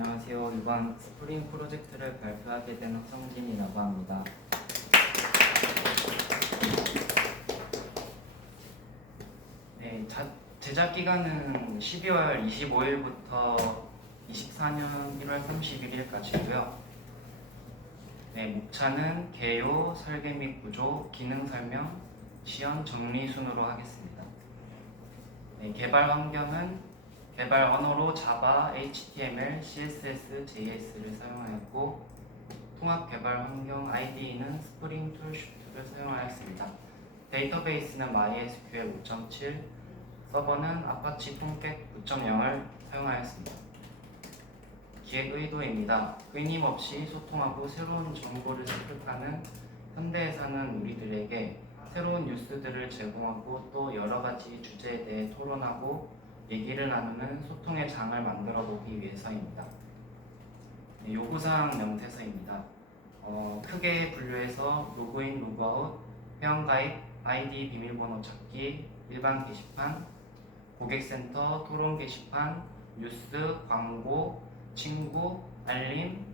안녕하세요. 이번 스프링 프로젝트를 발표하게 된 허성진이라고 합니다. 네, 제작 기간은 12월 25일부터 24년 1월 31일까지고요. 네, 목차는 개요, 설계 및 구조, 기능 설명, 시연, 정리 순으로 하겠습니다. 네, 개발 환경은 개발 언어로 자바, HTML, CSS, JS를 사용하였고 통합 개발 환경 IDE는 스프링 툴슈트를 사용하였습니다. 데이터베이스는 MySQL 5.7, 서버는 아파치 톰캣 9.0을 사용하였습니다. 기획 의도입니다. 끊임없이 소통하고 새로운 정보를 습득하는 현대에 사는 우리들에게 새로운 뉴스들을 제공하고 또 여러 가지 주제에 대해 토론하고 얘기를 나누는 소통의 장을 만들어 보기 위해서입니다. 네, 요구사항 명태서입니다. 크게 분류해서 로그인, 로그아웃, 회원가입, 아이디 비밀번호 찾기, 일반 게시판, 고객센터, 토론 게시판, 뉴스, 광고, 친구, 알림,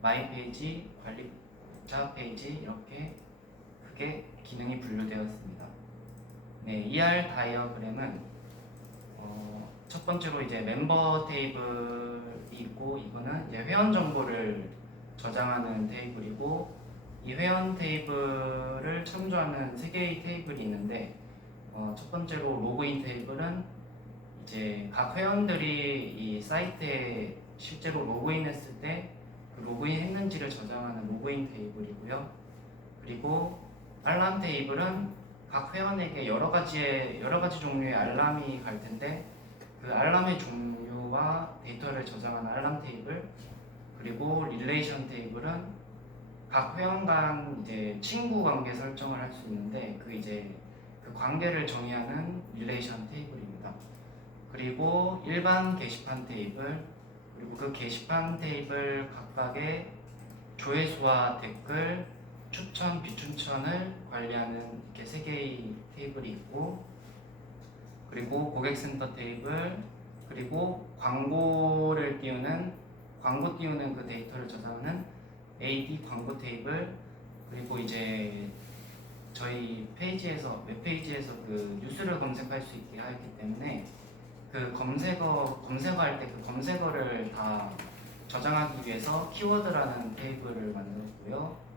마이 페이지, 관리자 페이지 이렇게 크게 기능이 분류되었습니다. 네, ER 다이어그램은 첫 번째로 이제 멤버 테이블이 있고 이거는 이제 회원 정보를 저장하는 테이블이고 이 회원 테이블을 참조하는 세 개의 테이블이 있는데 첫 번째로 로그인 테이블은 이제 각 회원들이 이 사이트에 실제로 로그인했을 때 그 로그인 했는지를 저장하는 로그인 테이블이고요. 그리고 알람 테이블은 각 회원에게 여러 가지 종류의 알람이 갈 텐데 그 알람의 종류와 데이터를 저장하는 알람 테이블, 그리고 릴레이션 테이블은 각 회원 간 이제 친구 관계 설정을 할 수 있는데 그 관계를 정의하는 릴레이션 테이블입니다. 그리고 일반 게시판 테이블, 그리고 그 게시판 테이블 각각의 조회수와 댓글, 추천, 비추천을 관리하는 이렇게 세 개의 테이블이 있고, 그리고 고객센터 테이블, 그리고 광고 띄우는 그 데이터를 저장하는 AD 광고 테이블, 그리고 이제 저희 웹페이지에서 그 뉴스를 검색할 수 있게 하였기 때문에 그 검색어할 때 그 검색어를 다 저장하기 위해서 키워드라는 테이블을 만들었고요.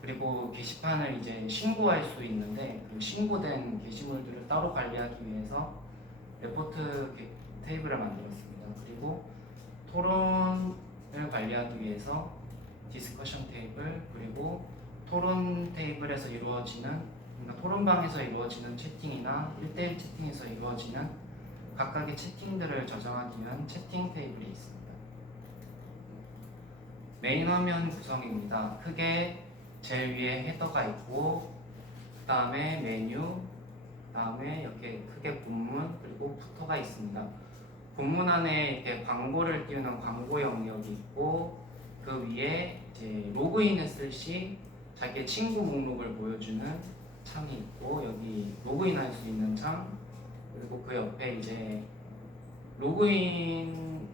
그리고 게시판을 이제 신고할 수 있는데 그 신고된 게시물들을 따로 관리하기 위해서 레포트 테이블을 만들었습니다. 그리고 토론을 관리하기 위해서 디스커션 테이블, 그리고 토론 테이블에서 그러니까 토론방에서 이루어지는 채팅이나 1대1 채팅에서 이루어지는 각각의 채팅들을 저장하기 위한 채팅 테이블이 있습니다. 메인 화면 구성입니다. 크게 제일 위에 헤더가 있고 그 다음에 메뉴, 그 다음에 이렇게 크게 본문, 그리고 부터가 있습니다. 본문 안에 이렇게 광고를 띄우는 광고 영역이 있고 그 위에 이제 로그인했을 시 자기의 친구 목록을 보여주는 창이 있고 여기 로그인할 수 있는 창, 그리고 그 옆에 이제 로그인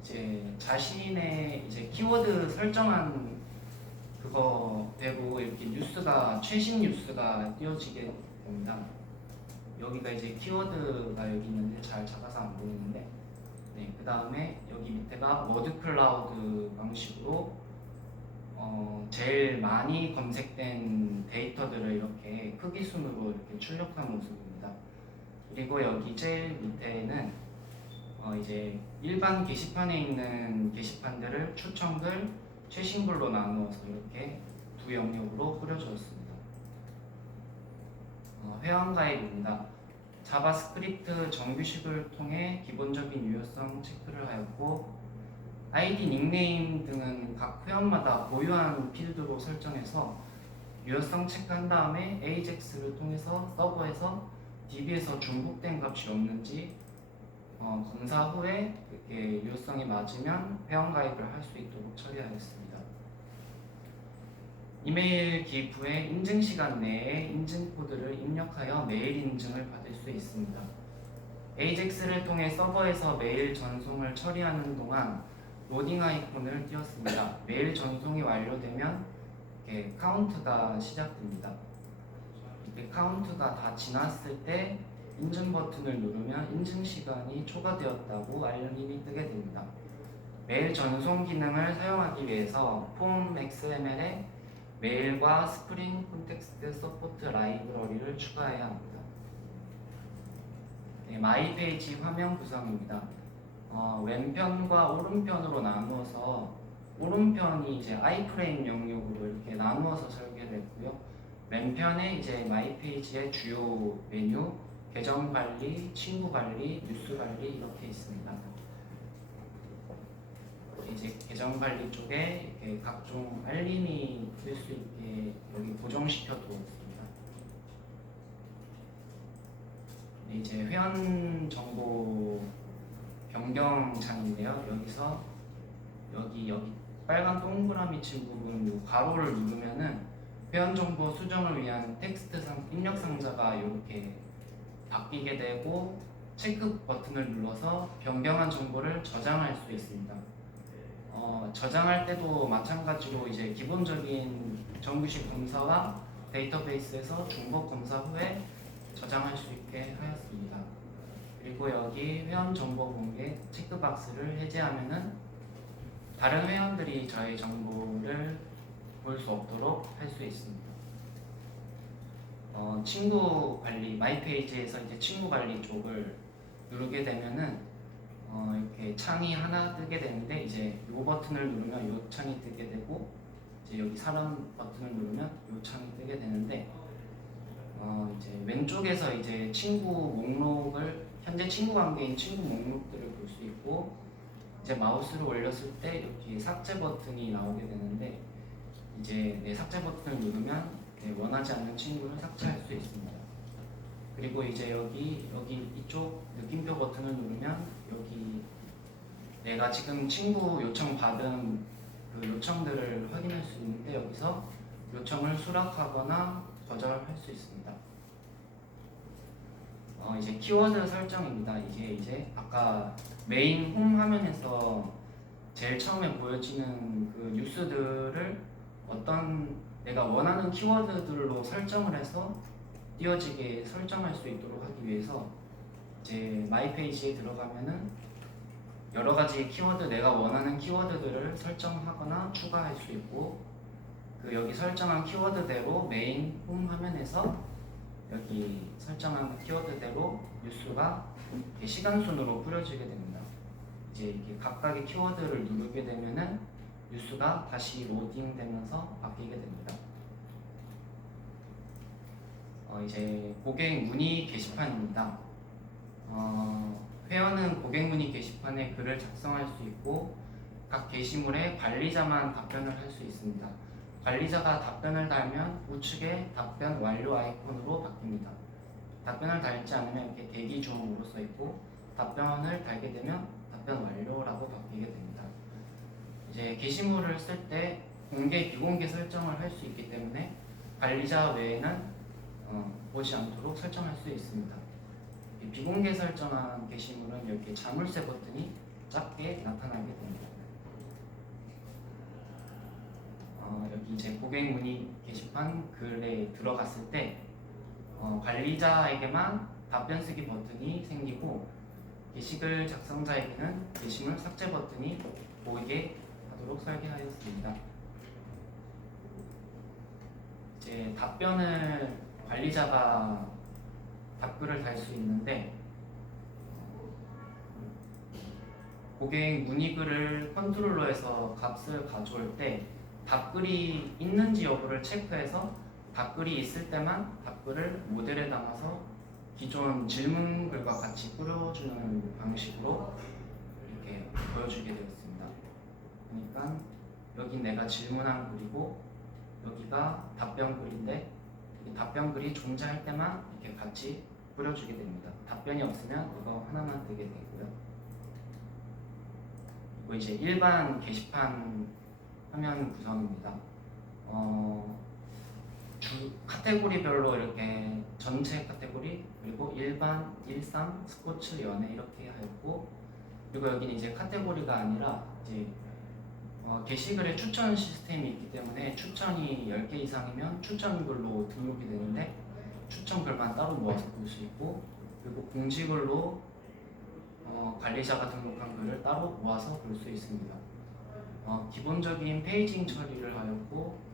이제 자신의 이제 키워드 설정한 그거대로 이렇게 최신 뉴스가 띄워지게 됩니다. 여기가 이제 키워드가 여기 있는데 잘 작아서 안 보이는데, 네, 그 다음에 여기 밑에가 워드 클라우드 방식으로 제일 많이 검색된 데이터들을 이렇게 크기 순으로 이렇게 출력한 모습입니다. 그리고 여기 제일 밑에는 이제 일반 게시판에 있는 게시판들을 추천글, 최신글로 나누어서 이렇게 두 영역으로 꾸려졌습니다. 회원가입입니다. 자바스크립트 정규식을 통해 기본적인 유효성 체크를 하였고 아이디, 닉네임 등은 각 회원마다 보유한 필드로 설정해서 유효성 체크한 다음에 AJAX를 통해서 서버에서 DB에서 중복된 값이 없는지 검사 후에 이렇게 유효성이 맞으면 회원가입을 할 수 있도록 처리하였습니다. 이메일 기입 후에 인증시간 내에 인증코드를 입력하여 메일 인증을 받을 수 있습니다. AJAX를 통해 서버에서 메일 전송을 처리하는 동안 로딩 아이콘을 띄웠습니다. 메일 전송이 완료되면 이렇게 카운트가 시작됩니다. 이렇게 카운트가 다 지났을 때 인증 버튼을 누르면 인증 시간이 초과되었다고 알림이 뜨게 됩니다. 메일 전송 기능을 사용하기 위해서 폼 XML에 메일과 스프링 콘텍스트 서포트 라이브러리를 추가해야 합니다. 네, 마이 페이지 화면 구성입니다. 왼편과 오른편으로 나누어서 오른편이 이제 아이프레임 영역으로 이렇게 나누어서 설계됐고요. 왼편에 이제 마이 페이지의 주요 메뉴, 계정 관리, 친구 관리, 뉴스 관리 이렇게 있습니다. 이제 계정 관리 쪽에 이렇게 각종 알림이 뜰 수 있게 여기 고정시켜 두었습니다. 이제 회원 정보 변경창인데요. 여기서 여기 빨간 동그라미 친 부분 요 가로를 누르면은 회원 정보 수정을 위한 텍스트 입력 상자가 이렇게 바뀌게 되고 체크 버튼을 눌러서 변경한 정보를 저장할 수 있습니다. 저장할 때도 마찬가지로 이제 기본적인 정규식 검사와 데이터베이스에서 중복 검사 후에 저장할 수 있게 하였습니다. 그리고 여기 회원 정보 공개 체크박스를 해제하면은 다른 회원들이 저의 정보를 볼 수 없도록 할 수 있습니다. 친구 관리 마이 페이지에서 이제 친구 관리 쪽을 누르게 되면은 이렇게 창이 하나 뜨게 되는데 이제 이 버튼을 누르면 이 창이 뜨게 되고 이제 여기 사람 버튼을 누르면 이 창이 뜨게 되는데 이제 왼쪽에서 이제 친구 목록을 현재 친구 관계인 친구 목록들을 볼 수 있고 이제 마우스를 올렸을 때 여기 삭제 버튼이 나오게 되는데 이제 삭제 버튼을 누르면 원하지 않는 친구를 삭제할 수 있습니다. 그리고 이제 여기 이쪽 느낌표 버튼을 누르면 여기 내가 지금 친구 요청 받은 그 요청들을 확인할 수 있는데 여기서 요청을 수락하거나 거절할 수 있습니다. 이제 키워드 설정입니다. 이제 아까 메인 홈 화면에서 제일 처음에 보여지는 그 뉴스들을 어떤 내가 원하는 키워드들로 설정을 해서 띄워지게 설정할 수 있도록 하기 위해서 이제 마이 페이지에 들어가면은 여러 가지 키워드 내가 원하는 키워드들을 설정하거나 추가할 수 있고 그 여기 설정한 키워드대로 메인 홈 화면에서 여기 설정한 키워드대로 뉴스가 시간순으로 뿌려지게 됩니다. 이제 이게 각각의 키워드를 누르게 되면은 뉴스가 다시 로딩되면서 바뀌게 됩니다. 이제 고객 문의 게시판입니다. 회원은 고객 문의 게시판에 글을 작성할 수 있고 각 게시물에 관리자만 답변을 할 수 있습니다. 관리자가 답변을 달면 우측에 답변 완료 아이콘으로 바뀝니다. 답변을 달지 않으면 이렇게 대기 중으로 써 있고 답변을 달게 되면 답변 완료라고 바뀌게 됩니다. 이제 게시물을 쓸 때 공개, 비공개 설정을 할 수 있기 때문에 관리자 외에는 보지 않도록 설정할 수 있습니다. 비공개 설정한 게시물은 이렇게 자물쇠 버튼이 작게 나타나게 됩니다. 여기 이제 고객 문의 게시판 글에 들어갔을 때 관리자에게만 답변 쓰기 버튼이 생기고 게시글 작성자에게는 게시물 삭제 버튼이 보이게 하도록 설계하였습니다. 이제 답변을 관리자가 답글을 달 수 있는데 고객 문의글을 컨트롤러에서 값을 가져올 때 답글이 있는지 여부를 체크해서 답글이 있을 때만 답글을 모델에 담아서 기존 질문글과 같이 뿌려주는 방식으로 이렇게 보여주게 되었습니다. 그러니까 여기 내가 질문한 글이고 여기가 답변글인데 이 답변글이 존재할 때만 이렇게 같이 뿌려주게 됩니다. 답변이 없으면 이거 하나만 뜨게 되고요. 그리고 이제 일반 게시판 화면 구성입니다. 카테고리별로 이렇게 전체 카테고리 그리고 일반, 일상, 스포츠, 연예 이렇게 하였고 그리고 여기는 이제 카테고리가 아니라 이제 게시글에 추천 시스템이 있기 때문에 추천이 10개 이상이면 추천글로 등록이 되는데 추천글만 따로 모아서 볼 수 있고 그리고 공지글로 관리자가 등록한 글을 따로 모아서 볼 수 있습니다. 기본적인 페이징 처리를 하였고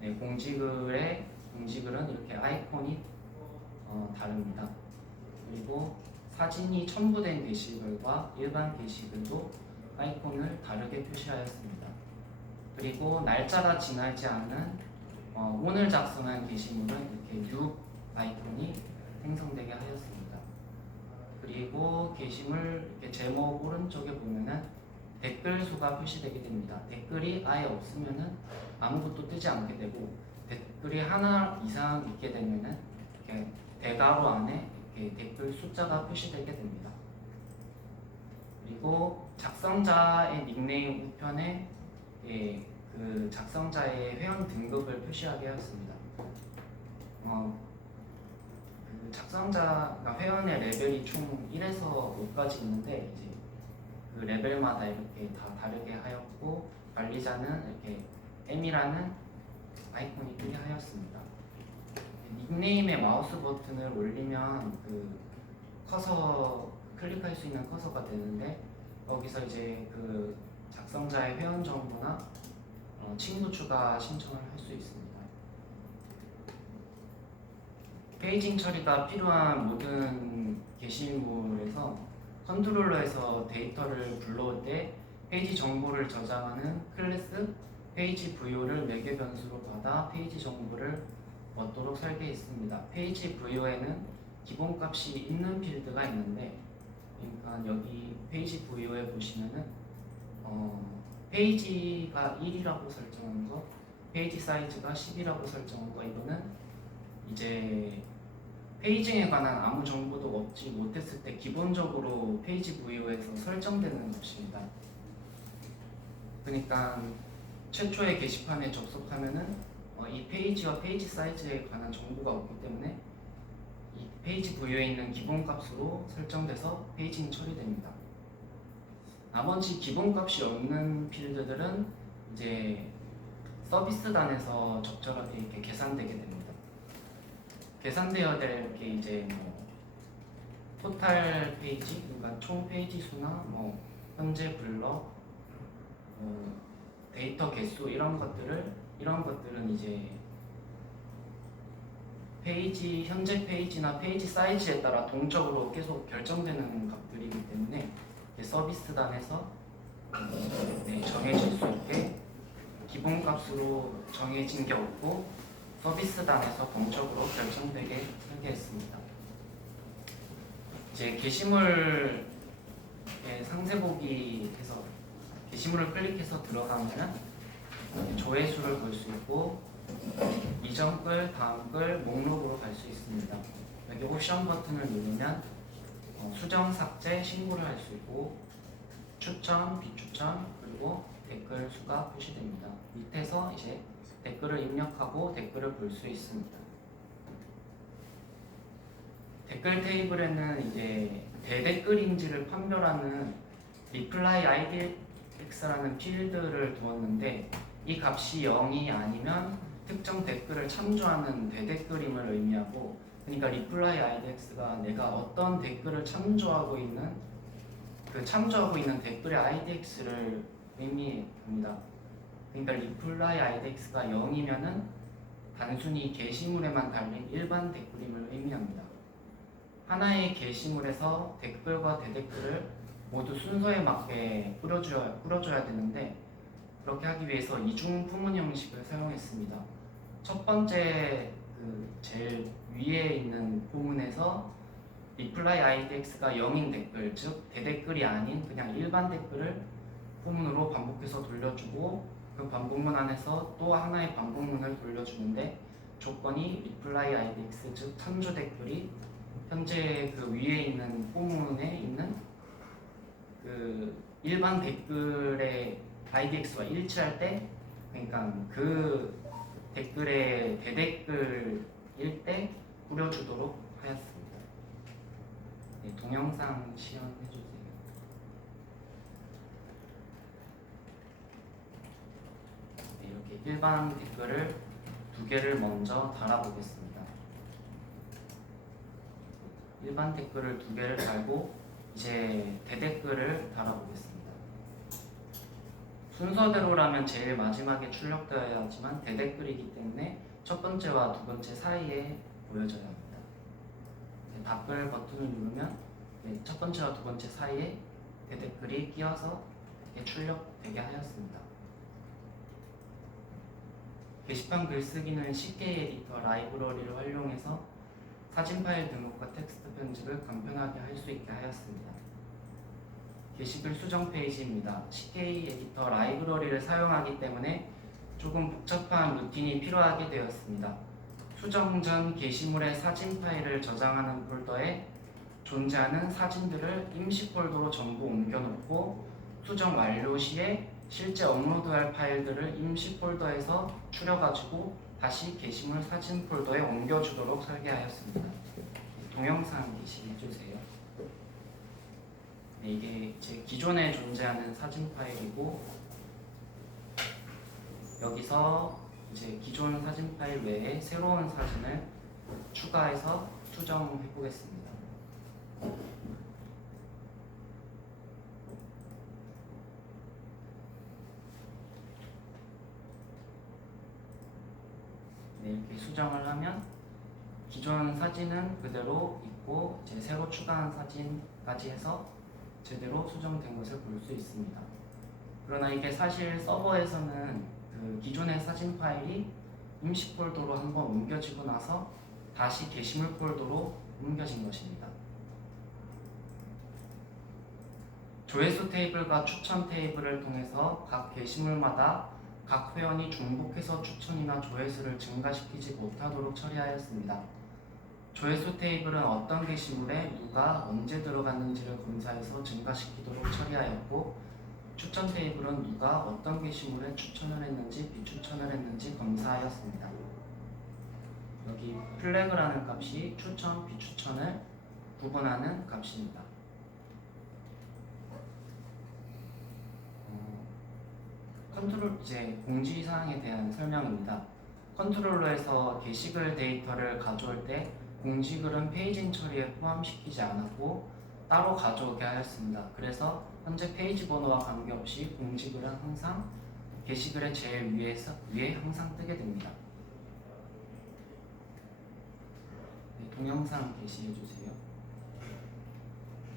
네, 공지글은 이렇게 아이콘이 다릅니다. 그리고 사진이 첨부된 게시글과 일반 게시글도 아이콘을 다르게 표시하였습니다. 그리고 날짜가 지나지 않은 오늘 작성한 게시물은 이렇게 뉴 아이콘이 생성되게 하였습니다. 그리고 게시물 이렇게 제목 오른쪽에 보면은 댓글 수가 표시되게 됩니다. 댓글이 아예 없으면은 아무것도 뜨지 않게 되고 댓글이 하나 이상 있게 되면은 이렇게 대괄호 안에 이렇게 댓글 숫자가 표시되게 됩니다. 그리고 작성자의 닉네임 우편에 그 작성자의 회원 등급을 표시하게 하였습니다. 그 작성자가 회원의 레벨이 총 1에서 5까지 있는데 이제 그 레벨마다 이렇게 다 다르게 하였고 관리자는 이렇게 M이라는 아이콘이 뜨게 하였습니다. 닉네임에 마우스 버튼을 올리면 그 커서 클릭할 수 있는 커서가 되는데 여기서 이제 그 작성자의 회원 정보나 친구 추가 신청을 할 수 있습니다. 페이징 처리가 필요한 모든 게시물에서 컨트롤러에서 데이터를 불러올 때 페이지 정보를 저장하는 클래스 페이지 VO를 매개 변수로 받아 페이지 정보를 얻도록 설계했습니다. 페이지 VO에는 기본값이 있는 필드가 있는데 그러니까 여기 페이지 VO에 보시면은 페이지가 1이라고 설정한 거, 페이지 사이즈가 10이라고 설정한 거 이거는 이제 페이징에 관한 아무 정보도 얻지 못했을 때 기본적으로 페이지 VO에서 설정되는 것입니다. 그러니까 최초의 게시판에 접속하면은 이 페이지와 페이지 사이즈에 관한 정보가 없기 때문에 이 페이지 VO에 있는 기본값으로 설정돼서 페이징 처리됩니다. 나머지 기본값이 없는 필드들은 이제 서비스단에서 적절하게 이렇게 계산되게 됩니다. 계산되어야 될 게 이제 뭐 토탈 페이지, 그러니까 총 페이지 수나 뭐 현재 블럭, 데이터 개수 이런 것들은 이제 페이지 현재 페이지나 페이지 사이즈에 따라 동적으로 계속 결정되는 값들이기 때문에 서비스단에서 정해질 수 있게 기본값으로 정해진 게 없고 서비스단에서 동적으로 결정되게 설계했습니다. 이제 게시물의 상세보기 해서 게시물을 클릭해서 들어가면은 조회수를 볼 수 있고 이전 글, 다음 글, 목록으로 갈 수 있습니다. 여기 옵션 버튼을 누르면 수정, 삭제, 신고를 할 수 있고 추천, 비추천, 그리고 댓글 수가 표시됩니다. 밑에서 이제 댓글을 입력하고 댓글을 볼 수 있습니다. 댓글 테이블에는 이제 대댓글인지를 판별하는 reply idx라는 필드를 두었는데 이 값이 0이 아니면 특정 댓글을 참조하는 대댓글임을 의미하고 그러니까 reply idx가 내가 어떤 댓글을 참조하고 있는 댓글의 idx를 의미합니다. 그러니까 reply idx가 0이면은 단순히 게시물에만 달린 일반 댓글임을 의미합니다. 하나의 게시물에서 댓글과 대댓글을 모두 순서에 맞게 뿌려줘야 되는데 그렇게 하기 위해서 이중 부문 형식을 사용했습니다. 첫 번째 제일 위에 있는 부문에서 reply idx가 0인 댓글, 즉 대댓글이 아닌 그냥 일반 댓글을 부문으로 반복해서 돌려주고 그 반복문 안에서 또 하나의 반복문을 돌려주는데 조건이 reply idx, 즉 참조 댓글이 현재 그 위에 있는 부문에 있는 그 일반 댓글의 idx와 일치할 때, 그러니까 그 댓글에 대댓글일 때 뿌려주도록 하였습니다. 네, 동영상 시연해주세요. 네, 이렇게 일반 댓글을 2개를 먼저 달아보겠습니다. 일반 댓글을 2개를 달고 이제 대댓글을 달아보겠습니다. 순서대로라면 제일 마지막에 출력되어야 하지만 대댓글이기 때문에 첫 번째와 두 번째 사이에 보여져야 합니다. 네, 답글 버튼을 누르면 첫 번째와 두 번째 사이에 대댓글이 끼어서 출력되게 하였습니다. 게시판 글쓰기는 CK 에디터 라이브러리를 활용해서 사진 파일 등록과 텍스트 편집을 간편하게 할 수 있게 하였습니다. 게시글 수정 페이지입니다. CK 에디터 라이브러리를 사용하기 때문에 조금 복잡한 루틴이 필요하게 되었습니다. 수정 전 게시물의 사진 파일을 저장하는 폴더에 존재하는 사진들을 임시 폴더로 전부 옮겨놓고 수정 완료 시에 실제 업로드할 파일들을 임시 폴더에서 추려가지고 다시 게시물 사진 폴더에 옮겨주도록 설계하였습니다. 동영상 게시해주세요. 네, 이게 제 기존에 존재하는 사진 파일이고 여기서 이제 기존 사진 파일 외에 새로운 사진을 추가해서 수정해 보겠습니다. 네, 이렇게 수정을 하면 기존 사진은 그대로 있고 이제 새로 추가한 사진까지 해서 제대로 수정된 것을 볼 수 있습니다. 그러나 이게 사실 서버에서는 그 기존의 사진 파일이 임시 폴더로 한번 옮겨지고 나서 다시 게시물 폴더로 옮겨진 것입니다. 조회수 테이블과 추천 테이블을 통해서 각 게시물마다 각 회원이 중복해서 추천이나 조회수를 증가시키지 못하도록 처리하였습니다. 조회수 테이블은 어떤 게시물에 누가 언제 들어갔는지를 검사해서 증가시키도록 처리하였고 추천 테이블은 누가 어떤 게시물에 추천을 했는지 비추천을 했는지 검사하였습니다. 여기 플래그라는 값이 추천, 비추천을 구분하는 값입니다. 컨트롤 이제 공지사항에 대한 설명입니다. 컨트롤러에서 게시글 데이터를 가져올 때 공지글은 페이징 처리에 포함시키지 않았고 따로 가져오게 하였습니다. 그래서 현재 페이지 번호와 관계없이 공지글은 항상 게시글의 제일 위에 항상 뜨게 됩니다. 네, 동영상 게시해주세요.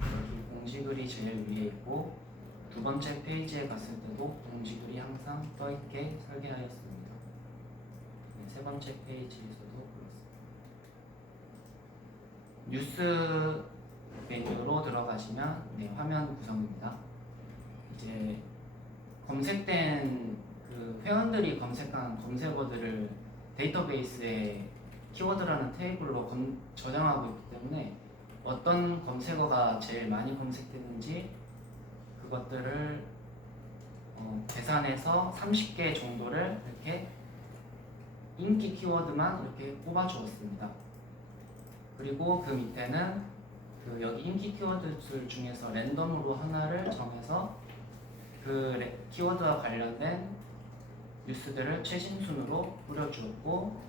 여기 공지글이 제일 위에 있고 두 번째 페이지에 갔을 때도 공지글이 항상 떠있게 설계하였습니다. 네, 세 번째 페이지에서도 그렇습니다. 뉴스 메뉴로 들어가시면 화면 구성입니다. 이제 검색된 그 회원들이 검색한 검색어들을 데이터베이스에 키워드라는 테이블로 저장하고 있기 때문에 어떤 검색어가 제일 많이 검색됐는지 그것들을 계산해서 30개 정도를 이렇게 인기 키워드만 이렇게 뽑아 주었습니다. 그리고 그 밑에는 그 여기 인기 키워드들 중에서 랜덤으로 하나를 정해서 그 키워드와 관련된 뉴스들을 최신 순으로 뿌려주었고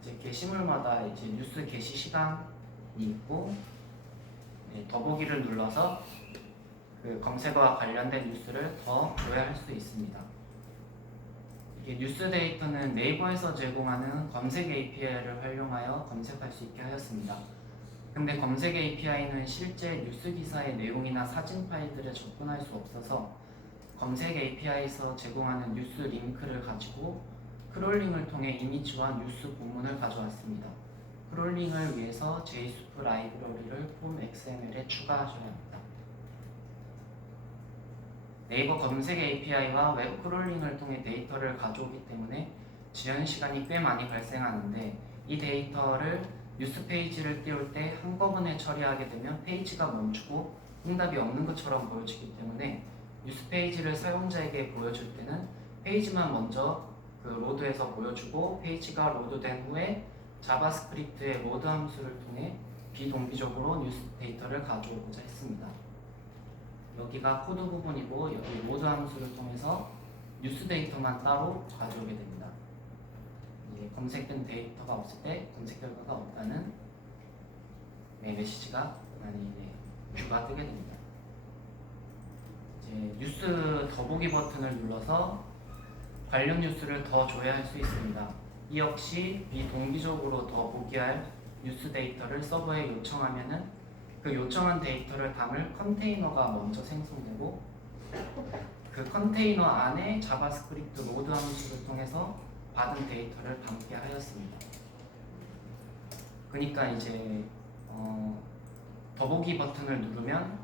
이제 게시물마다 이제 뉴스 게시 시간이 있고 더보기를 눌러서 그 검색어와 관련된 뉴스를 더 조회할 수 있습니다. 이게 뉴스 데이터는 네이버에서 제공하는 검색 API를 활용하여 검색할 수 있게 하였습니다. 근데 검색 API는 실제 뉴스 기사의 내용이나 사진 파일들에 접근할 수 없어서 검색 API에서 제공하는 뉴스 링크를 가지고 크롤링을 통해 이미지와 뉴스 본문을 가져왔습니다. 크롤링을 위해서 JSOOP 라이브러리를 폼 XML에 추가하셔야 합니다. 네이버 검색 API와 웹 크롤링을 통해 데이터를 가져오기 때문에 지연 시간이 꽤 많이 발생하는데 이 데이터를 뉴스 페이지를 띄울 때 한꺼번에 처리하게 되면 페이지가 멈추고 응답이 없는 것처럼 보여지기 때문에 뉴스 페이지를 사용자에게 보여줄 때는 페이지만 먼저 그 로드에서 보여주고 페이지가 로드된 후에 자바스크립트의 로드 함수를 통해 비동기적으로 뉴스 데이터를 가져오고자 했습니다. 여기가 코드 부분이고 여기 로드 함수를 통해서 뉴스 데이터만 따로 가져오게 됩니다. 이제 검색된 데이터가 없을 때 검색 결과가 없다는 메시지가 뷰가 뜨게 됩니다. 이제 뉴스 더보기 버튼을 눌러서 관련 뉴스를 더 조회할 수 있습니다. 이 역시 비동기적으로 더 보기할 뉴스 데이터를 서버에 요청하면은 그 요청한 데이터를 담을 컨테이너가 먼저 생성되고 그 컨테이너 안에 자바스크립트 로드 함수를 통해서 받은 데이터를 담게 하였습니다. 그러니까 이제 더보기 버튼을 누르면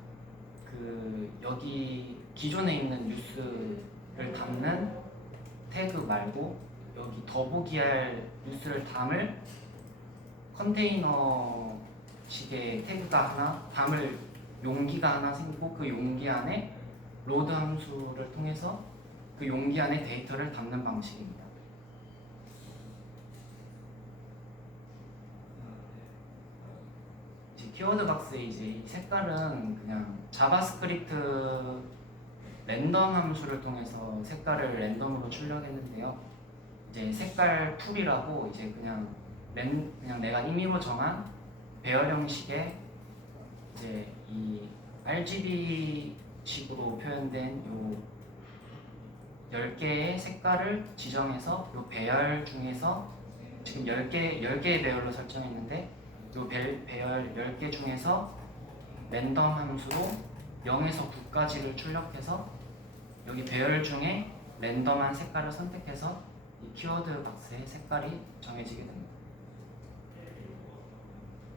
그 여기 기존에 있는 뉴스를 담는 태그 말고 여기 더보기할 뉴스를 담을 컨테이너 식의 태그가 하나 담을 용기가 하나 생기고 그 용기 안에 로드 함수를 통해서 그 용기 안에 데이터를 담는 방식입니다. 이제 키워드 박스의 이제 이 색깔은 그냥 자바스크립트 랜덤 함수를 통해서 색깔을 랜덤으로 출력했는데요. 이제 색깔 풀이라고 이제 그냥 내가 임의로 정한 배열 형식의 이제 이 RGB 식으로 표현된 요 10개의 색깔을 지정해서 요 배열 중에서 지금 10개의 배열로 설정했는데 요 배열 10개 중에서 랜덤 함수로 0에서 9까지를 출력해서 여기 배열 중에 랜덤한 색깔을 선택해서 이 키워드 박스의 색깔이 정해지게 됩니다.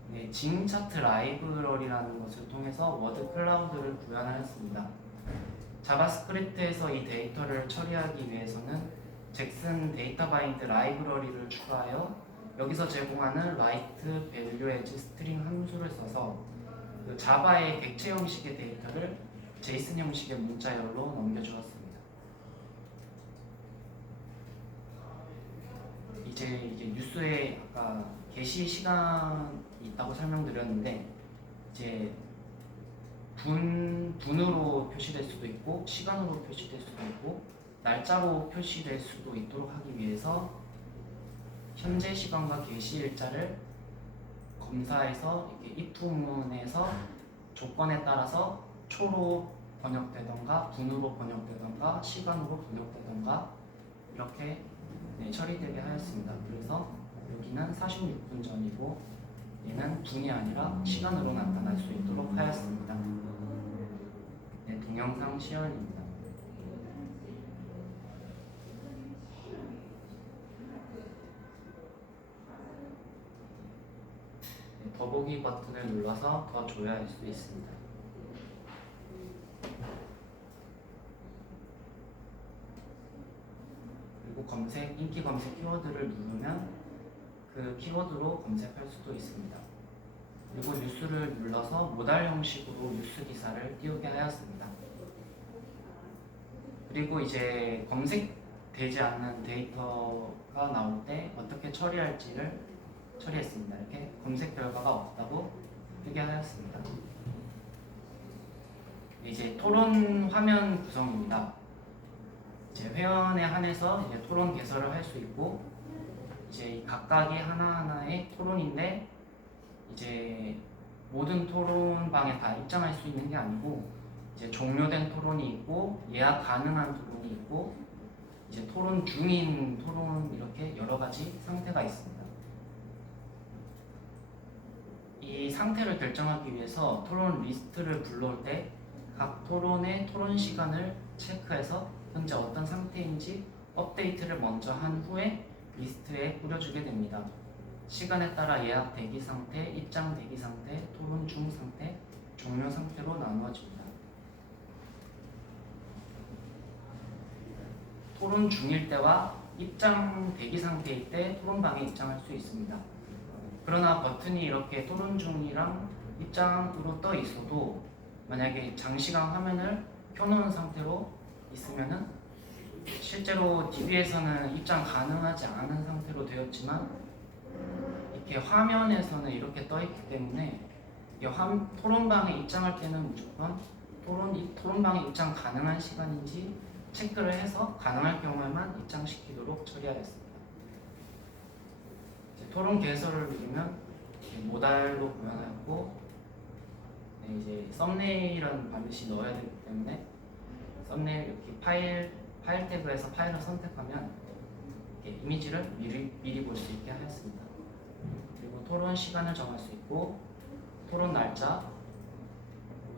네, 징 차트 라이브러리라는 것을 통해서 워드 클라우드를 구현하였습니다. 자바스크립트에서 이 데이터를 처리하기 위해서는 잭슨 데이터 바인드 라이브러리를 추가하여 여기서 제공하는 write value as string 함수를 써서 그 자바의 객체 형식의 데이터를 제이슨 형식의 문자열로 넘겨주었습니다. 이제 뉴스에 아까 게시 시간이 있다고 설명드렸는데 이제 분으로 표시될 수도 있고 시간으로 표시될 수도 있고 날짜로 표시될 수도 있도록 하기 위해서 현재 시간과 게시 일자를 검사해서 이렇게 if문에서 조건에 따라서 초로 번역되던가 분으로 번역되던가 시간으로 번역되던가 이렇게 처리되게 하였습니다. 그래서 여기는 46분 전이고 얘는 분이 아니라 시간으로 나타날 수 있도록 하였습니다. 네, 동영상 시연입니다. 네, 더보기 버튼을 눌러서 더 조회할 수 있습니다. 그리고 인기 검색 키워드를 누르면 그 키워드로 검색할 수도 있습니다. 그리고 뉴스를 눌러서 모달 형식으로 뉴스 기사를 띄우게 하였습니다. 그리고 이제 검색되지 않는 데이터가 나올 때 어떻게 처리할지를 처리했습니다. 이렇게 검색 결과가 없다고 뜨게 하였습니다. 이제 토론 화면 구성입니다. 이제 회원에 한해서 이제 토론 개설을 할 수 있고 이제 각각이 하나하나의 토론인데 이제 모든 토론방에 다 입장할 수 있는 게 아니고 이제 종료된 토론이 있고 예약 가능한 토론이 있고 이제 토론 중인 토론 이렇게 여러 가지 상태가 있습니다. 이 상태를 결정하기 위해서 토론 리스트를 불러올 때 각 토론의 토론 시간을 체크해서 현재 어떤 상태인지 업데이트를 먼저 한 후에 리스트에 뿌려주게 됩니다. 시간에 따라 예약 대기 상태, 입장 대기 상태, 토론 중 상태, 종료 상태로 나누어집니다. 토론 중일 때와 입장 대기 상태일 때 토론방에 입장할 수 있습니다. 그러나 버튼이 이렇게 토론 중이랑 입장으로 떠 있어도 만약에 장시간 화면을 켜놓은 상태로 있으면은 실제로 DB에서는 입장 가능하지 않은 상태로 되었지만 이렇게 화면에서는 이렇게 떠 있기 때문에 토론방에 입장할 때는 무조건 토론방에 입장 가능한 시간인지 체크를 해서 가능할 경우에만 입장시키도록 처리하겠습니다. 이제 토론 개설을 누르면 모달로 구현하고 이제 썸네일은 반드시 넣어야 되기 때문에 썸네일 이렇게 파일 태그에서 파일을 선택하면 이미지를 미리 볼 수 있게 하였습니다. 그리고 토론 시간을 정할 수 있고 토론 날짜,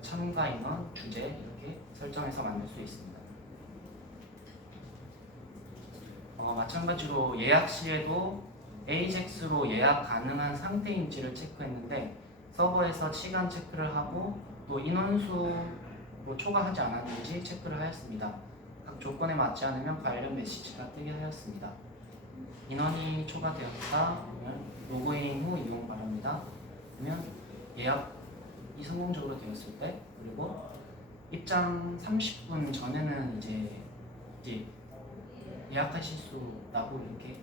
참가 인원, 주제 이렇게 설정해서 만들 수 있습니다. 마찬가지로 예약 시에도 AJAX로 예약 가능한 상태인지를 체크했는데 서버에서 시간 체크를 하고 또 인원수로 초과하지 않았는지 체크를 하였습니다. 각 조건에 맞지 않으면 관련 메시지가 뜨게 하였습니다. 인원이 초과되었다. 그러면 로그인 후 이용 바랍니다. 그러면 예약이 성공적으로 되었을 때 그리고 입장 30분 전에는 이제 예약하실 수 있다고 이렇게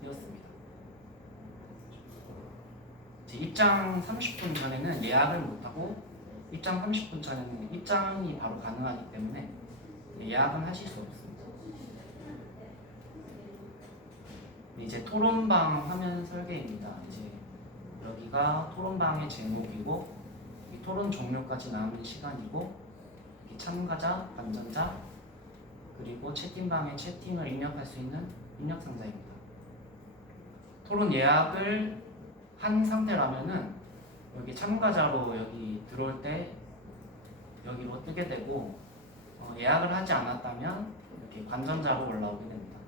되었습니다. 입장 30분 전에는 예약을 못하고 입장 30분 전에는 입장이 바로 가능하기 때문에 예약은 하실 수 없습니다. 이제 토론방 화면 설계입니다. 이제 여기가 토론방의 제목이고 이 토론 종료까지 남은 시간이고 참가자, 관전자 그리고 채팅방에 채팅을 입력할 수 있는 입력 상자입니다. 토론 예약을 한 상태라면은 여기 참가자로 여기 들어올 때 여기로 뜨게 되고 예약을 하지 않았다면 이렇게 관전자로 올라오게 됩니다.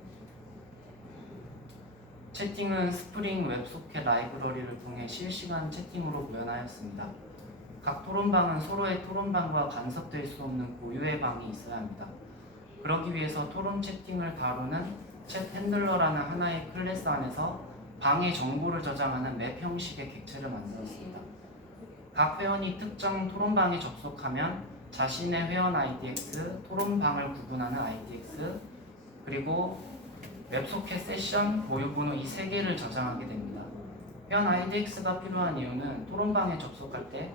채팅은 스프링 웹소켓 라이브러리를 통해 실시간 채팅으로 구현하였습니다. 각 토론방은 서로의 토론방과 간섭될 수 없는 고유의 방이 있어야 합니다. 그러기 위해서 토론 채팅을 다루는 챗 핸들러라는 하나의 클래스 안에서 방의 정보를 저장하는 맵 형식의 객체를 만들었습니다. 각 회원이 특정 토론방에 접속하면 자신의 회원 IDX, 토론방을 구분하는 IDX, 그리고 웹소켓 세션, 보유번호 이 세 개를 저장하게 됩니다. 회원 IDX가 필요한 이유는 토론방에 접속할 때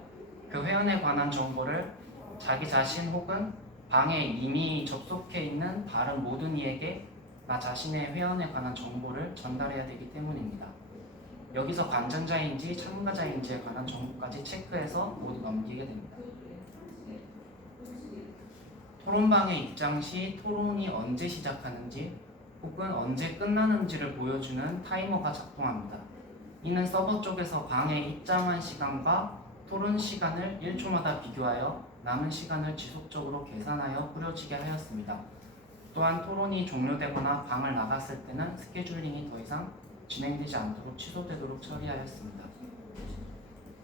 그 회원에 관한 정보를 자기 자신 혹은 방에 이미 접속해 있는 다른 모든 이에게 나 자신의 회원에 관한 정보를 전달해야 되기 때문입니다. 여기서 관전자인지 참가자인지에 관한 정보까지 체크해서 모두 넘기게 됩니다. 토론방에 입장 시 토론이 언제 시작하는지 혹은 언제 끝나는지를 보여주는 타이머가 작동합니다. 이는 서버 쪽에서 방에 입장한 시간과 토론 시간을 1초마다 비교하여 남은 시간을 지속적으로 계산하여 뿌려지게 하였습니다. 또한 토론이 종료되거나 방을 나갔을 때는 스케줄링이 더 이상 진행되지 않도록 취소되도록 처리하였습니다.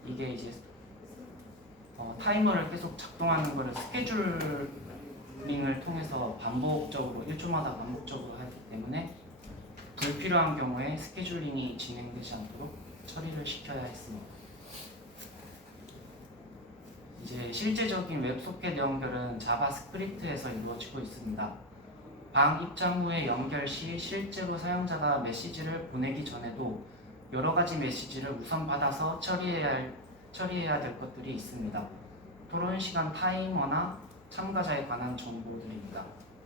이게 이제 타이머를 계속 작동하는 것을 스케줄링을 통해서 반복적으로 1초마다 반복적으로 하기 때문에 불필요한 경우에 스케줄링이 진행되지 않도록 처리를 시켜야 했습니다. 이제 실제적인 웹소켓 연결은 자바스크립트에서 이루어지고 있습니다. 방 입장 후에 연결 시 실제로 사용자가 메시지를 보내기 전에도 여러 가지 메시지를 우선 받아서 처리해야 될 것들이 있습니다. 토론 시간 타이머나 참가자에 관한 정보들입니다.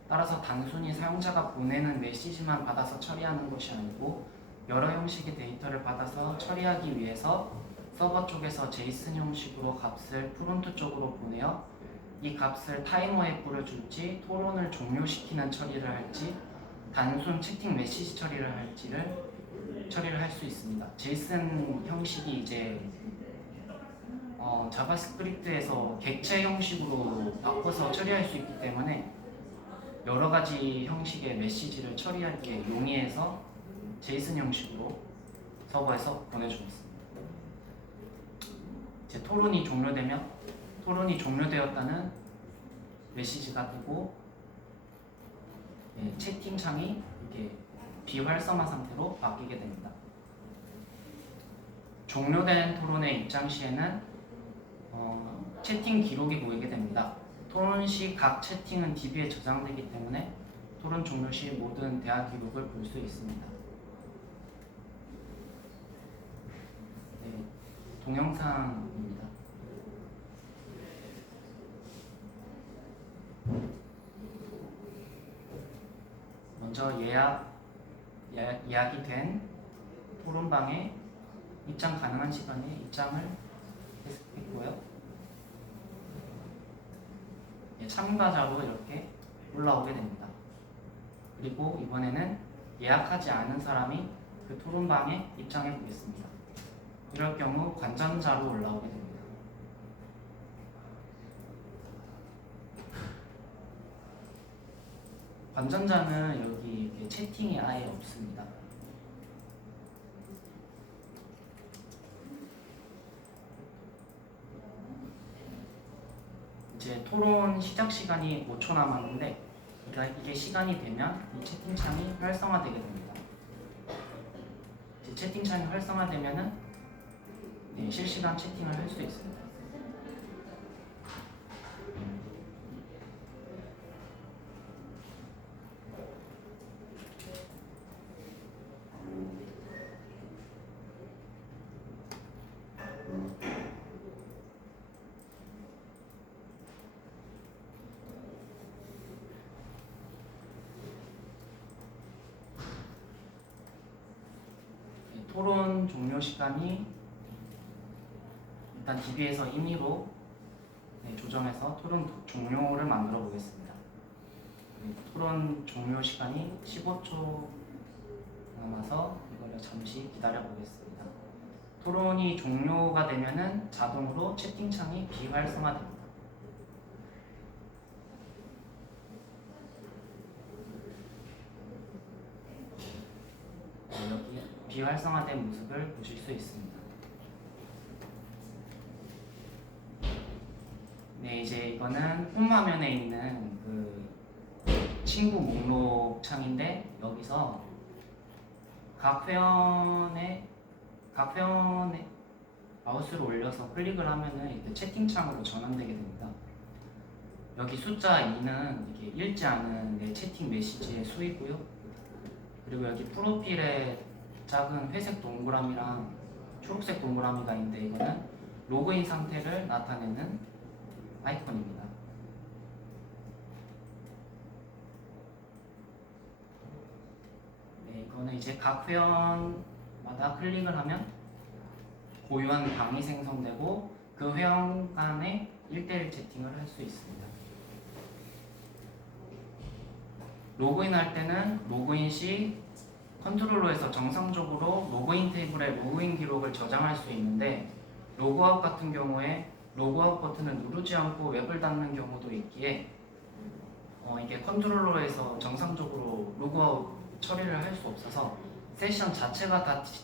따라서 단순히 사용자가 보내는 메시지만 받아서 처리하는 것이 아니고 여러 형식의 데이터를 받아서 처리하기 위해서 서버 쪽에서 제이슨 형식으로 값을 프론트 쪽으로 보내어 이 값을 타이머에 뿌려줄지 토론을 종료시키는 처리를 할지 단순 채팅 메시지 처리를 할 수 있습니다. 제이슨 형식이 이제 자바스크립트에서 객체 형식으로 바꿔서 처리할 수 있기 때문에 여러 가지 형식의 메시지를 처리하기에 용이해서 제이슨 형식으로 서버에서 보내주고 있습니다. 이제 토론이 종료되었다는 메시지가 뜨고 채팅창이 이렇게 비활성화 상태로 바뀌게 됩니다. 종료된 토론의 입장 시에는 채팅 기록이 보이게 됩니다. 토론 시 각 채팅은 DB에 저장되기 때문에 토론 종료 시 모든 대화 기록을 볼 수 있습니다. 네, 동영상입니다. 먼저 예약이 된 토론방에 입장 가능한 시간에 입장을 했고요. 참가자로 이렇게 올라오게 됩니다. 그리고 이번에는 예약하지 않은 사람이 그 토론방에 입장해 보겠습니다. 이럴 경우 관전자로 올라오게 됩니다. 관전자는 여기 이렇게 채팅이 아예 없습니다. 이제 토론 시작 시간이 5초 남았는데 이게 시간이 되면 이 채팅창이 활성화되게 됩니다. 이제 채팅창이 활성화되면은 실시간 채팅을 할 수 있습니다. 토론 종료 시간이 일단 DB에서 임의로 조정해서 토론 종료를 만들어 보겠습니다. 토론 종료 시간이 15초 남아서 이걸 잠시 기다려 보겠습니다. 토론이 종료가 되면은 자동으로 채팅창이 비활성화됩니다. 여기 비활성화된 모습을 보실 수 있습니다. 네, 이제 이거는 홈화면에 있는 그 친구 목록 창인데 여기서 각 회원에 마우스를 올려서 클릭을 하면은 이렇게 채팅창으로 전환되게 됩니다. 여기 숫자 2는 이게 읽지 않은 내 채팅 메시지의 수이고요. 그리고 여기 프로필에 작은 회색 동그라미랑 초록색 동그라미가 있는데 이거는 로그인 상태를 나타내는 아이콘입니다. 네, 이거는 이제 각 회원마다 클릭을 하면 고유한 방이 생성되고 그 회원 간의 1대1 채팅을 할 수 있습니다. 로그인 할 때는 로그인 시 컨트롤러에서 정상적으로 로그인 테이블에 로그인 기록을 저장할 수 있는데 로그아웃 같은 경우에 로그아웃 버튼을 누르지 않고 웹을 닫는 경우도 있기에 이게 컨트롤러에서 정상적으로 로그아웃 처리를 할 수 없어서 세션 자체가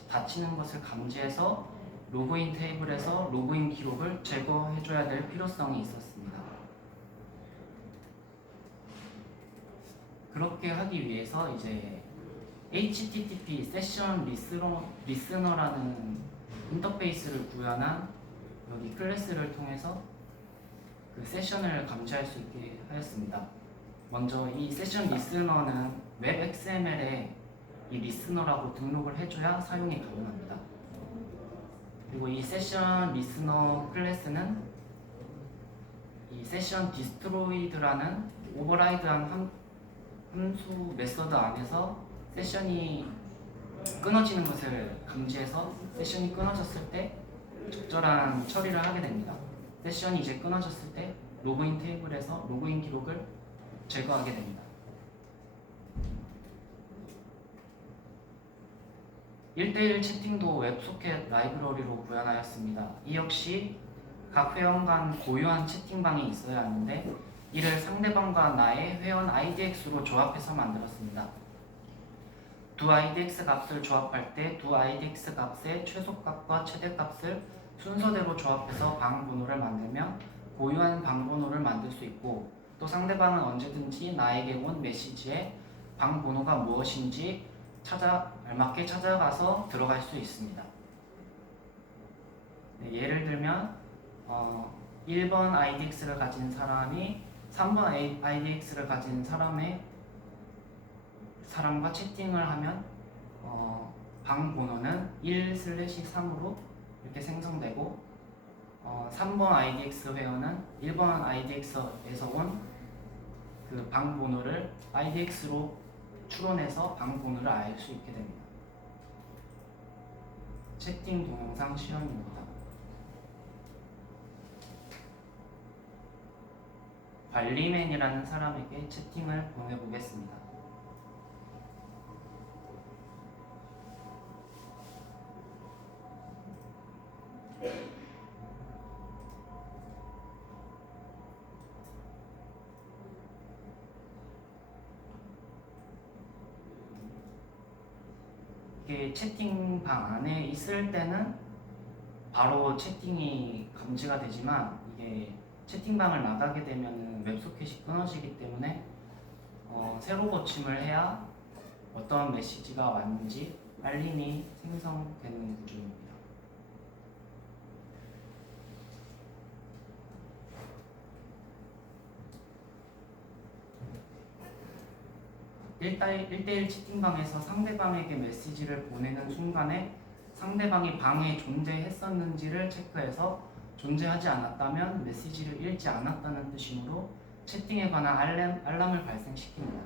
닫히는 것을 감지해서 로그인 테이블에서 로그인 기록을 제거해줘야 될 필요성이 있었습니다. 그렇게 하기 위해서 이제 HTTP 세션 리스너라는 인터페이스를 구현한 여기 클래스를 통해서 그 세션을 감지할 수 있게 하였습니다. 먼저 이 세션 리스너는 웹 XML에 이 리스너라고 등록을 해줘야 사용이 가능합니다. 그리고 이 세션 리스너 클래스는 이 세션 디스트로이드라는 오버라이드한 함수 메서드 안에서 세션이 끊어지는 것을 감지해서 세션이 끊어졌을 때 적절한 처리를 하게 됩니다. 세션이 이제 끊어졌을 때 로그인 테이블에서 로그인 기록을 제거하게 됩니다. 1대1 채팅도 웹소켓 라이브러리로 구현하였습니다. 이 역시 각 회원 간 고유한 채팅방이 있어야 하는데 이를 상대방과 나의 회원 IDX로 조합해서 만들었습니다. 두 IDX 값을 조합할 때 두 IDX 값의 최소값과 최대값을 순서대로 조합해서 방 번호를 만들면 고유한 방 번호를 만들 수 있고 또 상대방은 언제든지 나에게 온 메시지에 방 번호가 무엇인지 알맞게 찾아가서 들어갈 수 있습니다. 네, 예를 들면 1번 IDX를 가진 사람이 3번 IDX를 가진 사람의 사람과 채팅을 하면 방 번호는 1/3으로 이렇게 생성되고 3번 IDX 회원은 1번 IDX에서 온 그 방 번호를 IDX로 추론해서 방 번호를 알 수 있게 됩니다. 채팅 동영상 시연입니다. 관리맨이라는 사람에게 채팅을 보내보겠습니다. 이게 채팅방 안에 있을 때는 바로 채팅이 감지가 되지만 이게 채팅방을 나가게 되면 웹소켓이 끊어지기 때문에 새로 고침을 해야 어떤 메시지가 왔는지 알림이 생성되는 구조입니다. 일대일 채팅방에서 상대방에게 메시지를 보내는 순간에 상대방이 방에 존재했었는지를 체크해서 존재하지 않았다면 메시지를 읽지 않았다는 뜻이므로 채팅에 관한 알람을 발생시킵니다.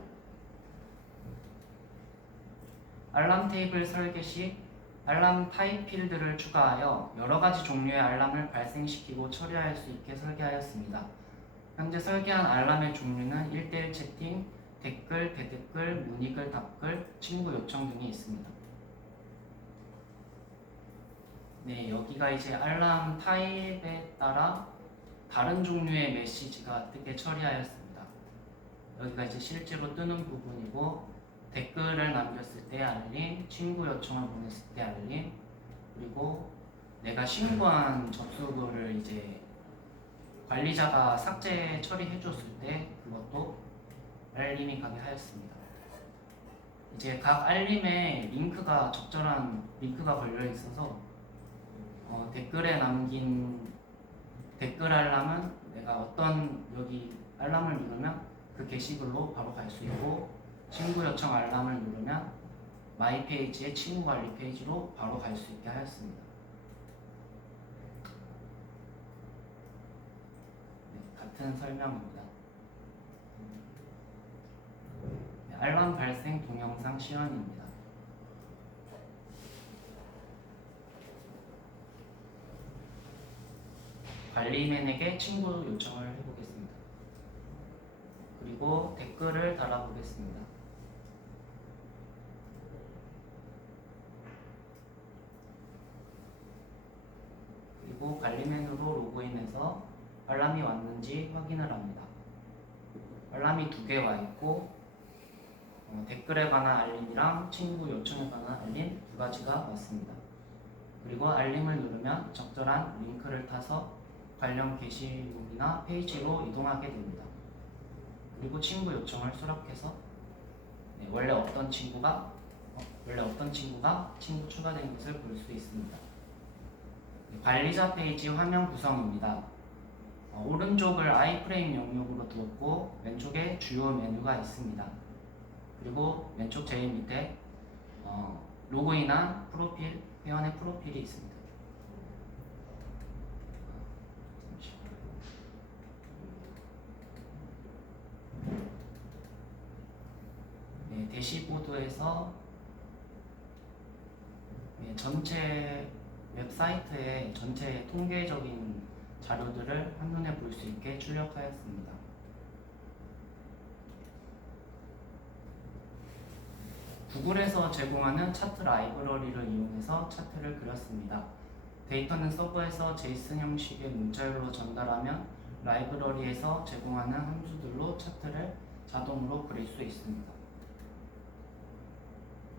알람 테이블 설계 시 알람 타입 필드를 추가하여 여러 가지 종류의 알람을 발생시키고 처리할 수 있게 설계하였습니다. 현재 설계한 알람의 종류는 1대1 채팅, 댓글, 대댓글, 문의글, 답글, 친구 요청 등이 있습니다. 네, 여기가 이제 알람 타입에 따라 다른 종류의 메시지가 뜨게 처리하였습니다. 여기가 이제 실제로 뜨는 부분이고 댓글을 남겼을 때 알림, 친구 요청을 보냈을 때 알림, 그리고 내가 신고한 접수글을 이제 관리자가 삭제 처리해줬을 때 그것도 알림이 가게 하였습니다. 이제 각 알림에 링크가 적절한 링크가 걸려 있어서 댓글에 남긴 댓글 알람은 내가 어떤 여기 알람을 누르면 그 게시글로 바로 갈 수 있고 친구 요청 알람을 누르면 마이 페이지의 친구 관리 페이지로 바로 갈 수 있게 하였습니다. 네, 같은 설명입니다. 네, 알람 발생 동영상 시연입니다. 관리맨에게 친구 요청을 해보겠습니다. 그리고 댓글을 달아보겠습니다. 그리고 관리맨으로 로그인해서 알람이 왔는지 확인을 합니다. 알람이 2개 와 있고 댓글에 관한 알림이랑 친구 요청에 관한 알림 2가지가 왔습니다. 그리고 알림을 누르면 적절한 링크를 타서 관련 게시물이나 페이지로 이동하게 됩니다. 그리고 친구 요청을 수락해서 원래 없던 친구가 친구 추가된 것을 볼 수 있습니다. 관리자 페이지 화면 구성입니다. 오른쪽을 아이프레임 영역으로 두었고 왼쪽에 주요 메뉴가 있습니다. 그리고 왼쪽 제일 밑에 로그인한 프로필, 회원의 프로필이 있습니다. 네, 대시보드에서 전체 웹사이트의 전체 통계적인 자료들을 한눈에 볼 수 있게 출력하였습니다. 구글에서 제공하는 차트 라이브러리를 이용해서 차트를 그렸습니다. 데이터는 서버에서 제이슨 형식의 문자열로 전달하면 라이브러리에서 제공하는 함수들로 차트를 자동으로 그릴 수 있습니다.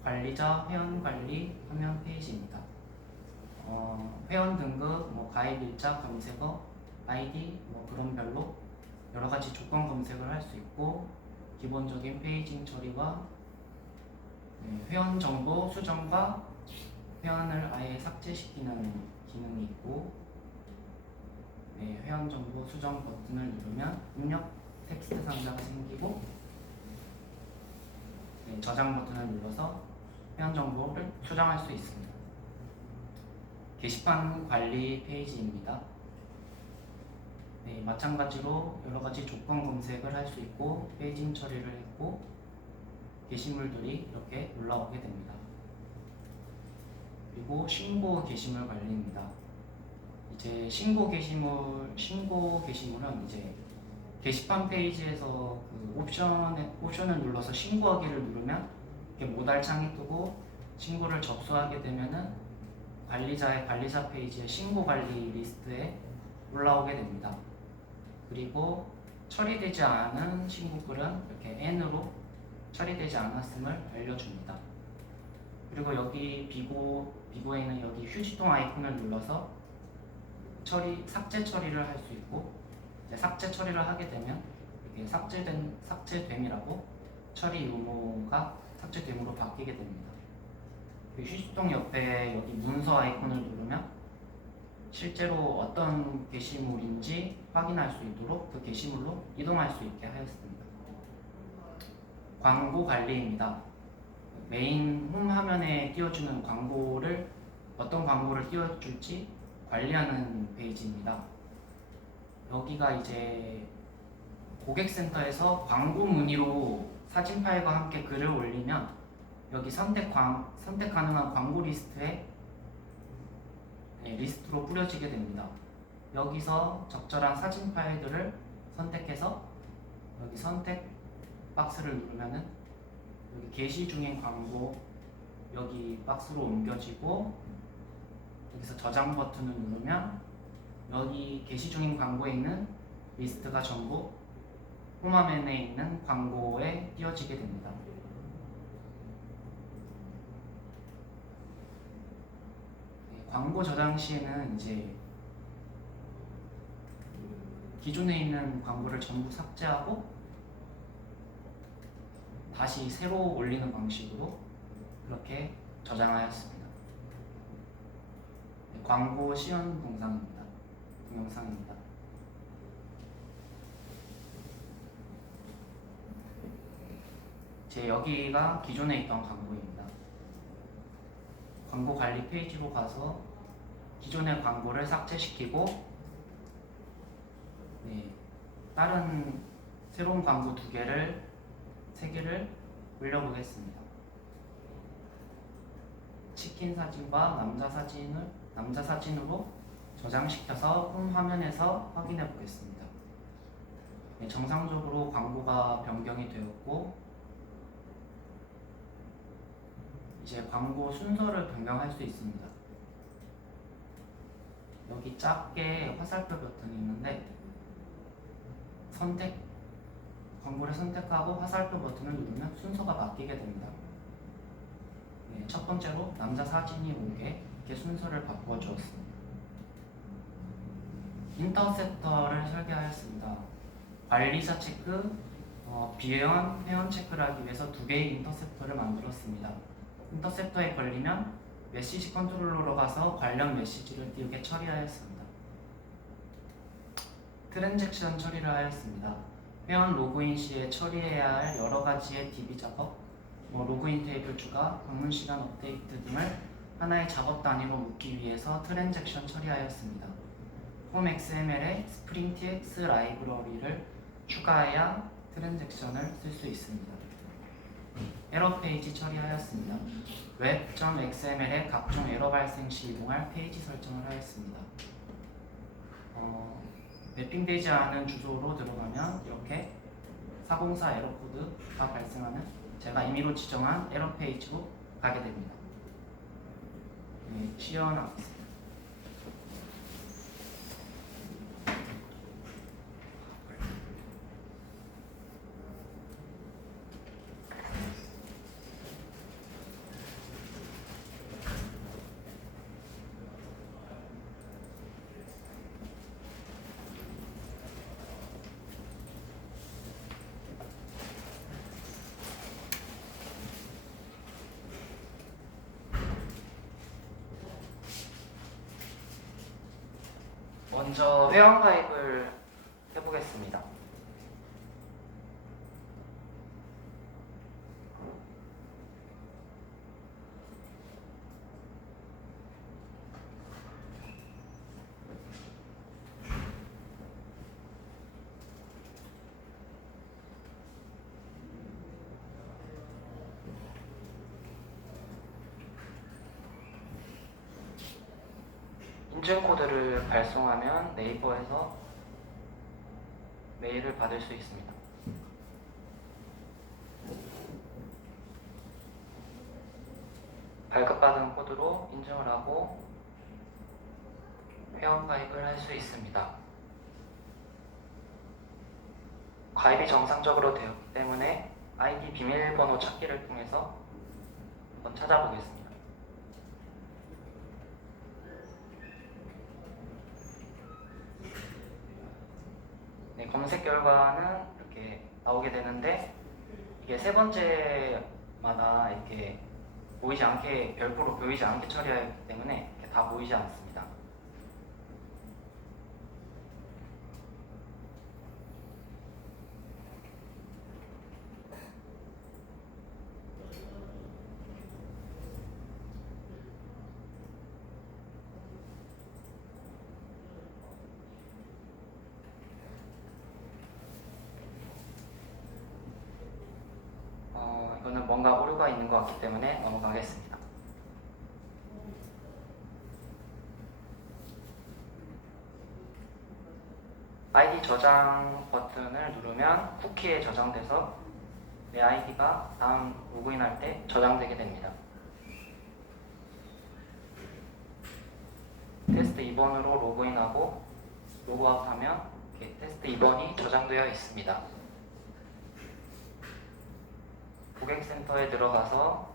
관리자 회원 관리 화면 페이지입니다. 회원 등급, 가입 일자 검색어, 아이디 그런 별로 여러 가지 조건 검색을 할 수 있고 기본적인 페이징 처리와 회원 정보 수정과 회원을 아예 삭제시키는 기능이 있고 회원 정보 수정 버튼을 누르면 입력 텍스트 상자가 생기고 저장 버튼을 눌러서 회원 정보를 수정할 수 있습니다. 게시판 관리 페이지입니다. 네, 마찬가지로 여러 가지 조건 검색을 할 수 있고 페이징 처리를 했고 게시물들이 이렇게 올라오게 됩니다. 그리고 신고 게시물 관리입니다. 이제 신고 게시물은 이제 게시판 페이지에서 그 옵션을 눌러서 신고하기를 누르면 이렇게 모달창이 뜨고 신고를 접수하게 되면은 관리자의 관리자 페이지에 신고 관리 리스트에 올라오게 됩니다. 그리고 처리되지 않은 신고글은 이렇게 N으로 처리되지 않았음을 알려줍니다. 그리고 여기 비고에 있는 여기 휴지통 아이콘을 눌러서 삭제 처리를 할 수 있고, 이제 삭제 처리를 하게 되면 이렇게 삭제됨이라고 처리 유무가 삭제됨으로 바뀌게 됩니다. 휴지통 옆에 여기 문서 아이콘을 누르면 실제로 어떤 게시물인지 확인할 수 있도록 그 게시물로 이동할 수 있게 하였습니다. 광고 관리입니다. 메인 홈 화면에 띄워주는 어떤 광고를 띄워줄지 관리하는 페이지입니다. 여기가 이제 고객센터에서 광고 문의로 사진 파일과 함께 글을 올리면 여기 선택 가능한 광고 리스트로 뿌려지게 됩니다. 여기서 적절한 사진 파일들을 선택해서 여기 선택 박스를 누르면은 여기 게시 중인 광고 여기 박스로 옮겨지고, 여기서 저장 버튼을 누르면 여기 게시 중인 광고에 있는 리스트가 전부 홈화면에 있는 광고에 띄워지게 됩니다. 광고 저장 시에는 이제 기존에 있는 광고를 전부 삭제하고 다시 새로 올리는 방식으로 그렇게 저장하였습니다. 광고 시연 동영상입니다. 여기가 기존에 있던 광고입니다. 광고 관리 페이지로 가서 기존의 광고를 삭제시키고, 다른 새로운 광고 3개를 올려보겠습니다. 치킨 사진과 남자 사진으로 저장시켜서 홈 화면에서 확인해 보겠습니다. 정상적으로 광고가 변경이 되었고, 이제 광고 순서를 변경할 수 있습니다. 여기 작게 화살표 버튼이 있는데 광고를 선택하고 화살표 버튼을 누르면 순서가 바뀌게 됩니다. 첫 번째로 남자 사진이 오게 이렇게 순서를 바꿔 주었습니다. 인터셉터를 설계하였습니다. 관리자 체크, 비회원 체크를 하기 위해서 2개의 인터셉터를 만들었습니다. 인터셉터에 걸리면 메시지 컨트롤러로 가서 관련 메시지를 띄우게 처리하였습니다. 트랜잭션 처리를 하였습니다. 회원 로그인 시에 처리해야 할 여러 가지의 DB 작업, 로그인 테이블 추가, 방문 시간 업데이트 등을 하나의 작업 단위로 묶기 위해서 트랜잭션 처리하였습니다. 홈 XML에 스프링 TX 라이브러리를 추가해야 트랜잭션을 쓸 수 있습니다. 에러 페이지 처리하였습니다. 웹.xml에 각종 에러 발생 시 이용할 페이지 설정을 하였습니다. 매핑되지 않은 주소로 들어가면 이렇게 404 에러 코드가 발생하는 제가 임의로 지정한 에러 페이지로 가게 됩니다. 시연하겠습니다. 먼저 회원 가입을 해보겠습니다. 인증 코드를 발송하면 네이버에서 메일을 받을 수 있습니다. 발급받은 코드로 인증을 하고 회원 가입을 할 수 있습니다. 가입이 정상적으로 되었기 때문에 아이디 비밀번호 찾기를 통해서 한번 찾아보겠습니다. 네, 검색 결과는 이렇게 나오게 되는데 이게 세 번째마다 이렇게 보이지 않게 별도로 보이지 않게 처리하기 때문에 이렇게 다 보이지 않습니다. 이거는 뭔가 오류가 있는 것 같기 때문에 넘어가겠습니다. 아이디 저장 버튼을 누르면 쿠키에 저장돼서 내 아이디가 다음 로그인할 때 저장되게 됩니다. 테스트 2번으로 로그인하고 로그아웃하면 테스트 2번이 저장되어 있습니다. 고객센터에 들어가서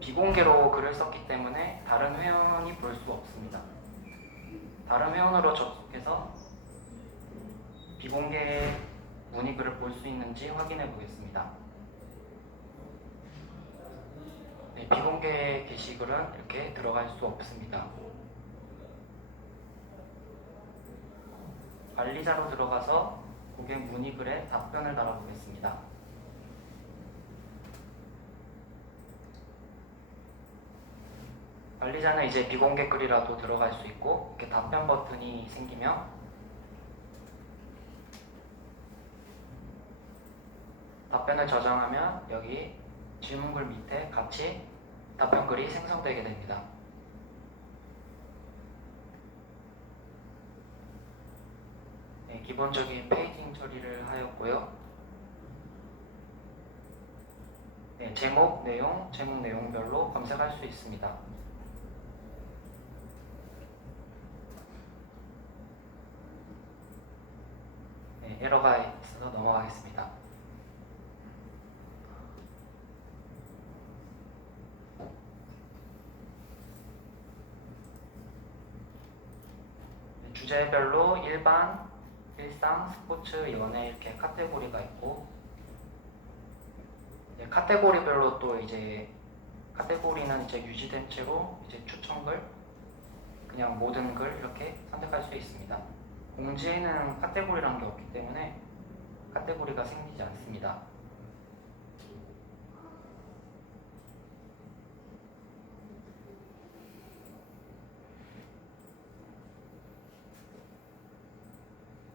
비공개로 글을 썼기 때문에 다른 회원이 볼 수 없습니다. 다른 회원으로 접속해서 비공개 문의글을 볼 수 있는지 확인해 보겠습니다. 네, 비공개 게시글은 이렇게 들어갈 수 없습니다. 관리자로 들어가서 고객 문의글에 답변을 달아보겠습니다. 관리자는 이제 비공개 글이라도 들어갈 수 있고 이렇게 답변 버튼이 생기며 답변을 저장하면 여기 질문글 밑에 같이 답변글이 생성되게 됩니다. 네, 기본적인 페이징 처리를 하였고요. 네, 제목 내용별로 검색할 수 있습니다. 네, 에러가 있어서 넘어가겠습니다. 주제별로 일반, 일상, 스포츠, 연애 이렇게 카테고리가 있고 카테고리별로 또 이제 카테고리는 이제 유지된 채로 이제 추천글, 그냥 모든 글 이렇게 선택할 수 있습니다. 공지에는 카테고리라는 게 없기 때문에 카테고리가 생기지 않습니다.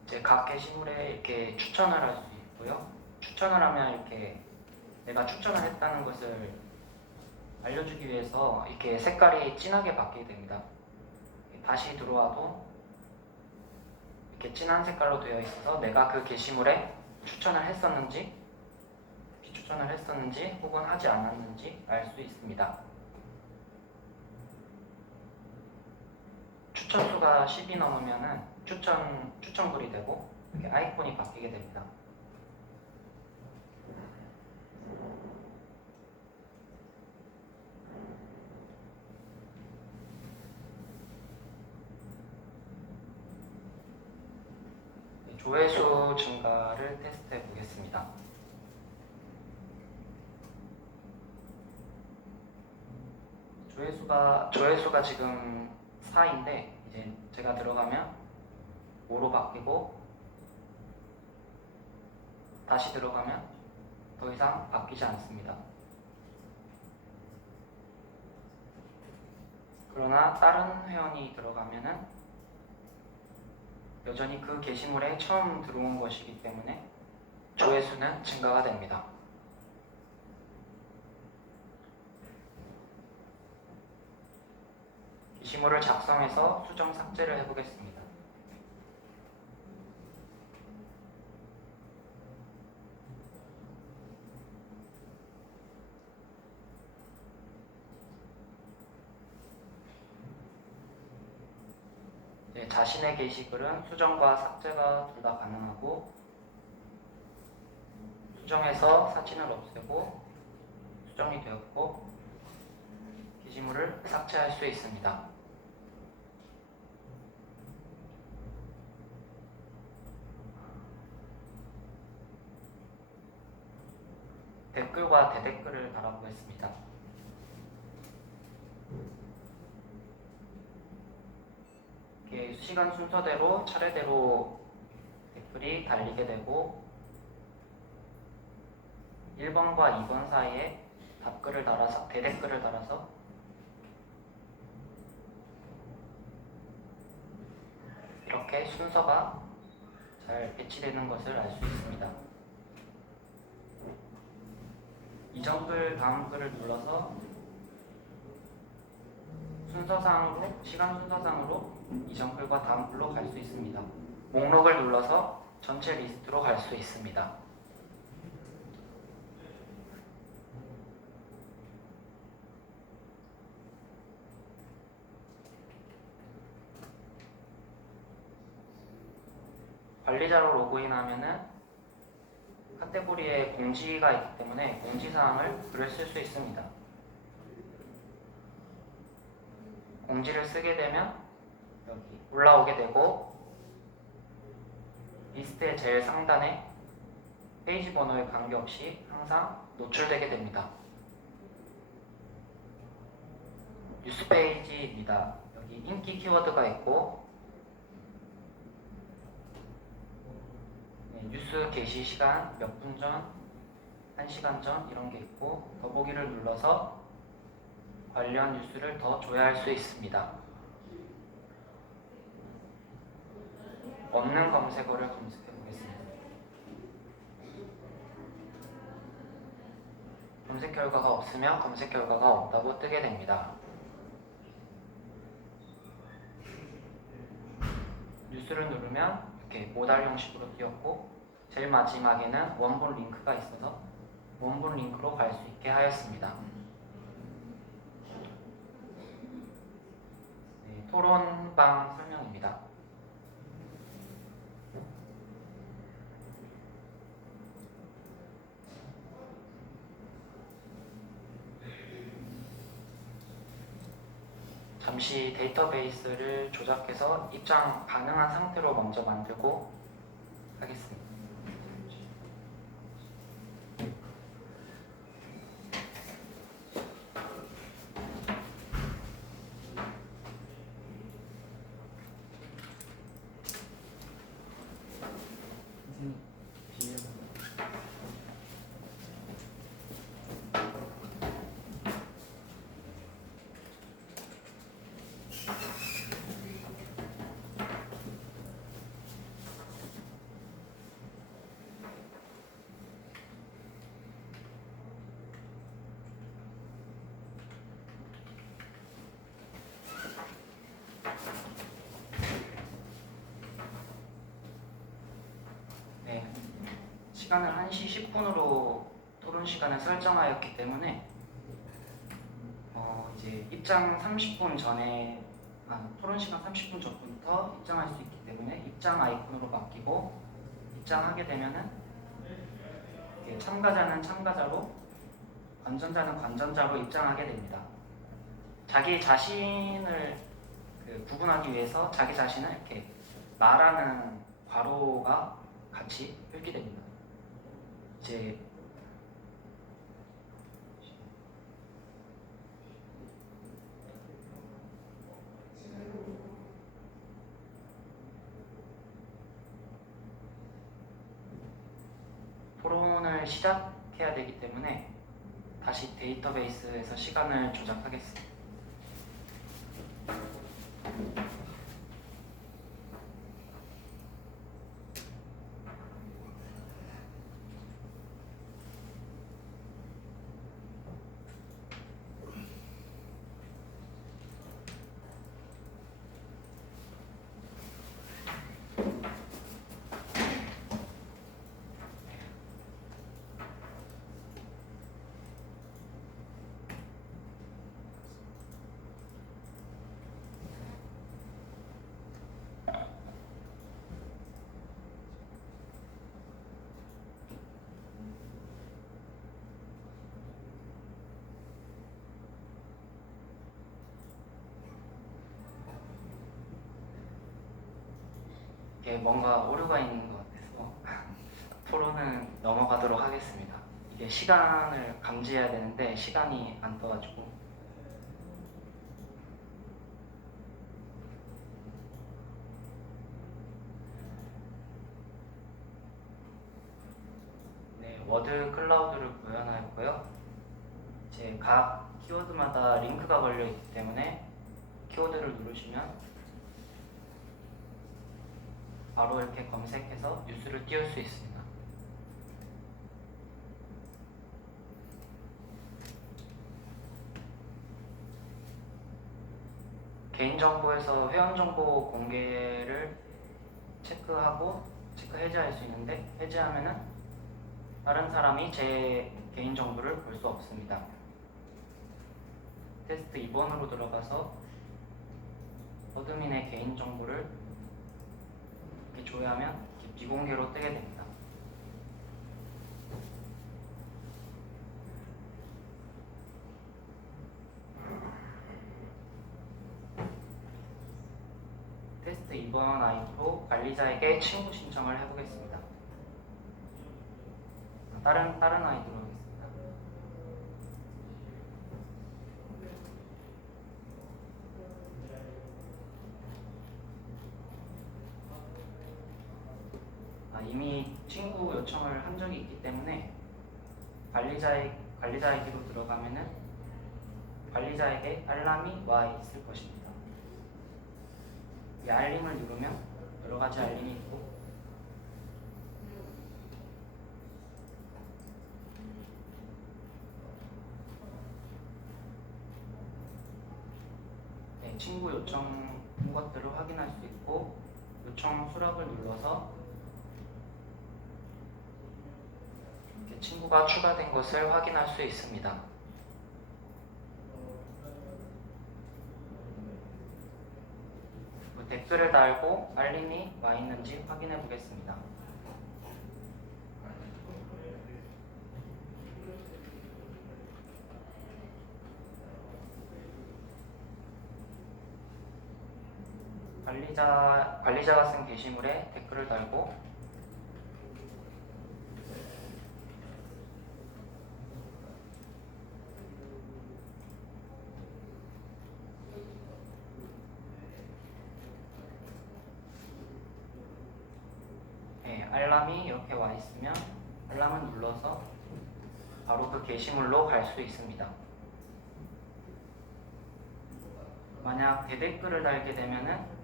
이제 각 게시물에 이렇게 추천을 할 수 있고요. 추천을 하면 이렇게 내가 추천을 했다는 것을 알려주기 위해서 이렇게 색깔이 진하게 바뀌게 됩니다. 다시 들어와도 이렇게 진한 색깔로 되어 있어서 내가 그 게시물에 추천을 했었는지 비추천을 했었는지 혹은 하지 않았는지 알 수 있습니다. 추천수가 10이 넘으면은 추천글이 되고 이렇게 아이콘이 바뀌게 됩니다. 조회수 증가를 테스트해 보겠습니다. 조회수가 지금 4인데 이제 제가 들어가면 5로 바뀌고 다시 들어가면 더 이상 바뀌지 않습니다. 그러나 다른 회원이 들어가면은 여전히 그 게시물에 처음 들어온 것이기 때문에 조회수는 증가가 됩니다. 게시물을 작성해서 수정 삭제를 해보겠습니다. 네, 자신의 게시글은 수정과 삭제가 둘 다 가능하고 수정해서 사진을 없애고 수정이 되었고 게시물을 삭제할 수 있습니다. 댓글과 대댓글을 달아보겠습니다. 이렇게 시간 순서대로 차례대로 댓글이 달리게 되고 1번과 2번 사이에 답글을 달아서 대댓글을 달아서 이렇게 순서가 잘 배치되는 것을 알 수 있습니다. 이전 글, 다음 글을 눌러서 순서상으로, 시간 순서상으로 이전 글과 다음 글로 갈 수 있습니다. 목록을 눌러서 전체 리스트로 갈 수 있습니다. 관리자로 로그인하면은 카테고리에 공지가 있기 때문에 공지사항을 글을 쓸 수 있습니다. 공지를 쓰게 되면 여기 올라오게 되고 리스트의 제일 상단에 페이지 번호에 관계없이 항상 노출되게 됩니다. 뉴스 페이지입니다. 여기 인기 키워드가 있고 뉴스 게시 시간 몇 분 전, 1시간 전 이런 게 있고 더보기를 눌러서 관련 뉴스를 더 조회할 수 있습니다. 없는 검색어를 검색해 보겠습니다. 검색 결과가 없으면 검색 결과가 없다고 뜨게 됩니다. 뉴스를 누르면 이렇게 모달 형식으로 띄었고 제일 마지막에는 원본 링크가 있어서 원본 링크로 갈 수 있게 하였습니다. 네, 토론방 설명입니다. 잠시 데이터베이스를 조작해서 입장 가능한 상태로 먼저 만들고 하겠습니다. 네, 시간을 1시 10분으로 토론 시간을 설정하였기 때문에 이제 입장 30분 전에 토론 시간 30분 전부터 입장할 수 있기 때문에 입장 아이콘으로 바뀌고 입장하게 되면은 참가자는 참가자로 관전자는 관전자로 입장하게 됩니다. 자기 자신을 구분하기 위해서 자기 자신을 이렇게 말하는 괄호가 같이 표기됩니다. 이제 토론을 시작해야 되기 때문에 다시 데이터베이스에서 시간을 조작하겠습니다. 이게 뭔가 오류가 있는 것 같아서 토론은 넘어가도록 하겠습니다. 이게 시간을 감지해야 되는데 시간이 안 떠가지고. 네, 워드 클라우드를 구현하였고요. 이제 각 키워드마다 링크가 걸려 있기 때문에 키워드를 누르시면 바로 이렇게 검색해서 뉴스를 띄울 수 있습니다. 개인정보에서 회원정보 공개를 체크하고 체크 해제할 수 있는데, 해제하면은 다른 사람이 제 개인정보를 볼 수 없습니다. 테스트 2번으로 들어가서 어드민의 개인정보를 이렇게 조회하면 이렇게 비공개로 뜨게 됩니다. 테스트 2번 아이디로 관리자에게 친구 신청을 해보겠습니다. 다른 아이디로 하겠습니다. 이미 친구 요청을 한 적이 있기 때문에 관리자 아이디로 들어가면은 관리자에게 알람이 와 있을 것입니다. 이 알림을 누르면 여러 가지 알림이 있고, 친구 요청 것들을 확인할 수 있고, 요청 수락을 눌러서 이렇게 친구가 추가된 것을 확인할 수 있습니다. 댓글을 달고 알림이 와 있는지 확인해 보겠습니다. 관리자가 쓴 게시물에 댓글을 달고 알람이 이렇게 와 있으면 알람을 눌러서 바로 그 게시물로 갈 수 있습니다. 만약 대댓글을 달게 되면은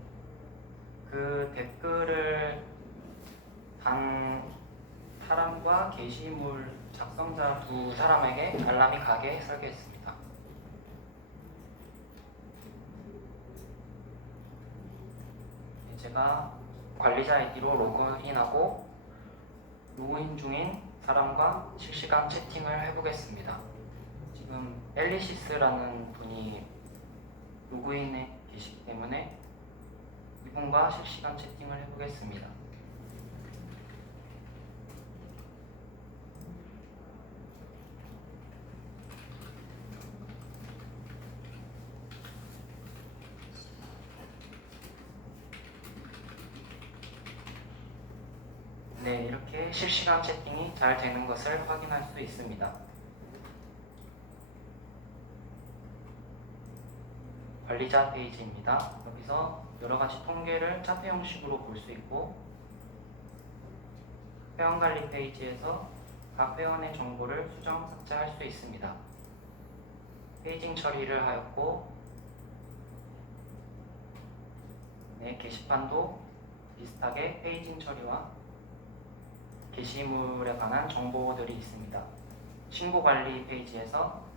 그 댓글을 단 사람과 게시물 작성자 두 사람에게 알람이 가게 설계했습니다. 제가 관리자 아이디로 로그인하고 로그인 중인 사람과 실시간 채팅을 해보겠습니다. 지금 엘리시스라는 분이 로그인해 계시기 때문에 이분과 실시간 채팅을 해보겠습니다. 네, 이렇게 실시간 채팅이 잘 되는 것을 확인할 수 있습니다. 관리자 페이지입니다. 여기서 여러가지 통계를 차트 형식으로 볼 수 있고, 회원관리 페이지에서 각 회원의 정보를 수정, 삭제할 수 있습니다. 페이징 처리를 하였고, 게시판도 비슷하게 페이징 처리와 게시물에 관한 정보들이 있습니다. 신고관리 페이지에서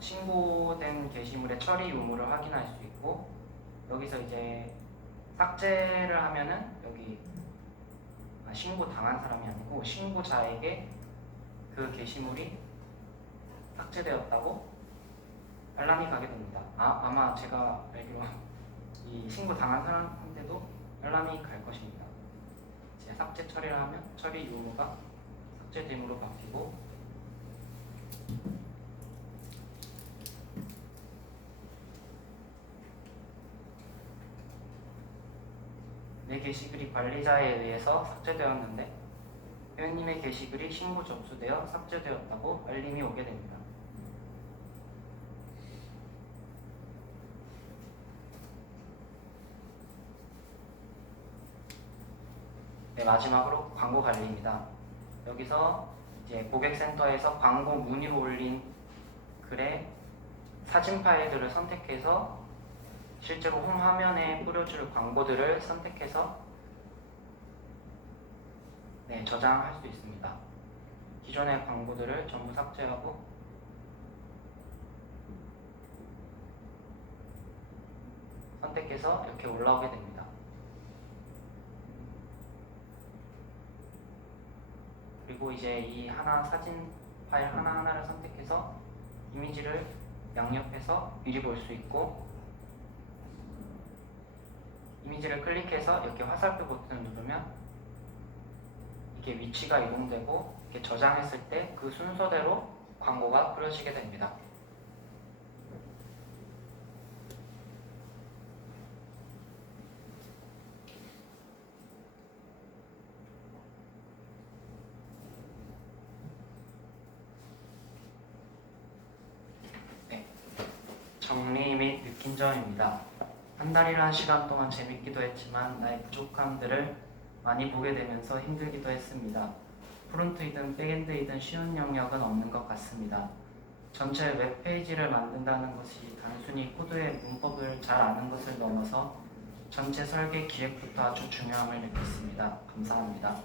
신고된 게시물의 처리 유무를 확인할 수 있고, 여기서 이제 삭제를 하면은 여기 신고 당한 사람이 아니고 신고자에게 그 게시물이 삭제되었다고 알람이 가게 됩니다. 아마 제가 알기로 이 신고 당한 사람한테도 알람이 갈 것입니다. 이제 삭제 처리를 하면 처리 유무가 삭제됨으로 바뀌고, 제 게시글이 관리자에 의해서 삭제되었는데 회원님의 게시글이 신고 접수되어 삭제되었다고 알림이 오게 됩니다. 네, 마지막으로 광고 관리입니다. 여기서 이제 고객센터에서 광고 문의로 올린 글에 사진 파일들을 선택해서 실제로 홈 화면에 뿌려줄 광고들을 선택해서 저장할 수 있습니다. 기존의 광고들을 전부 삭제하고 선택해서 이렇게 올라오게 됩니다. 그리고 이제 이 사진 파일 하나하나를 선택해서 이미지를 양옆에서 미리 볼 수 있고, 이미지를 클릭해서 이렇게 화살표 버튼을 누르면 이게 위치가 이동되고 이렇게 저장했을 때 그 순서대로 광고가 뿌려지게 됩니다. 정리 및 느낀 점입니다. 한 달이라는 시간 동안 재밌기도 했지만 나의 부족함들을 많이 보게 되면서 힘들기도 했습니다. 프론트이든 백엔드이든 쉬운 영역은 없는 것 같습니다. 전체 웹페이지를 만든다는 것이 단순히 코드의 문법을 잘 아는 것을 넘어서 전체 설계 기획부터 아주 중요함을 느꼈습니다. 감사합니다.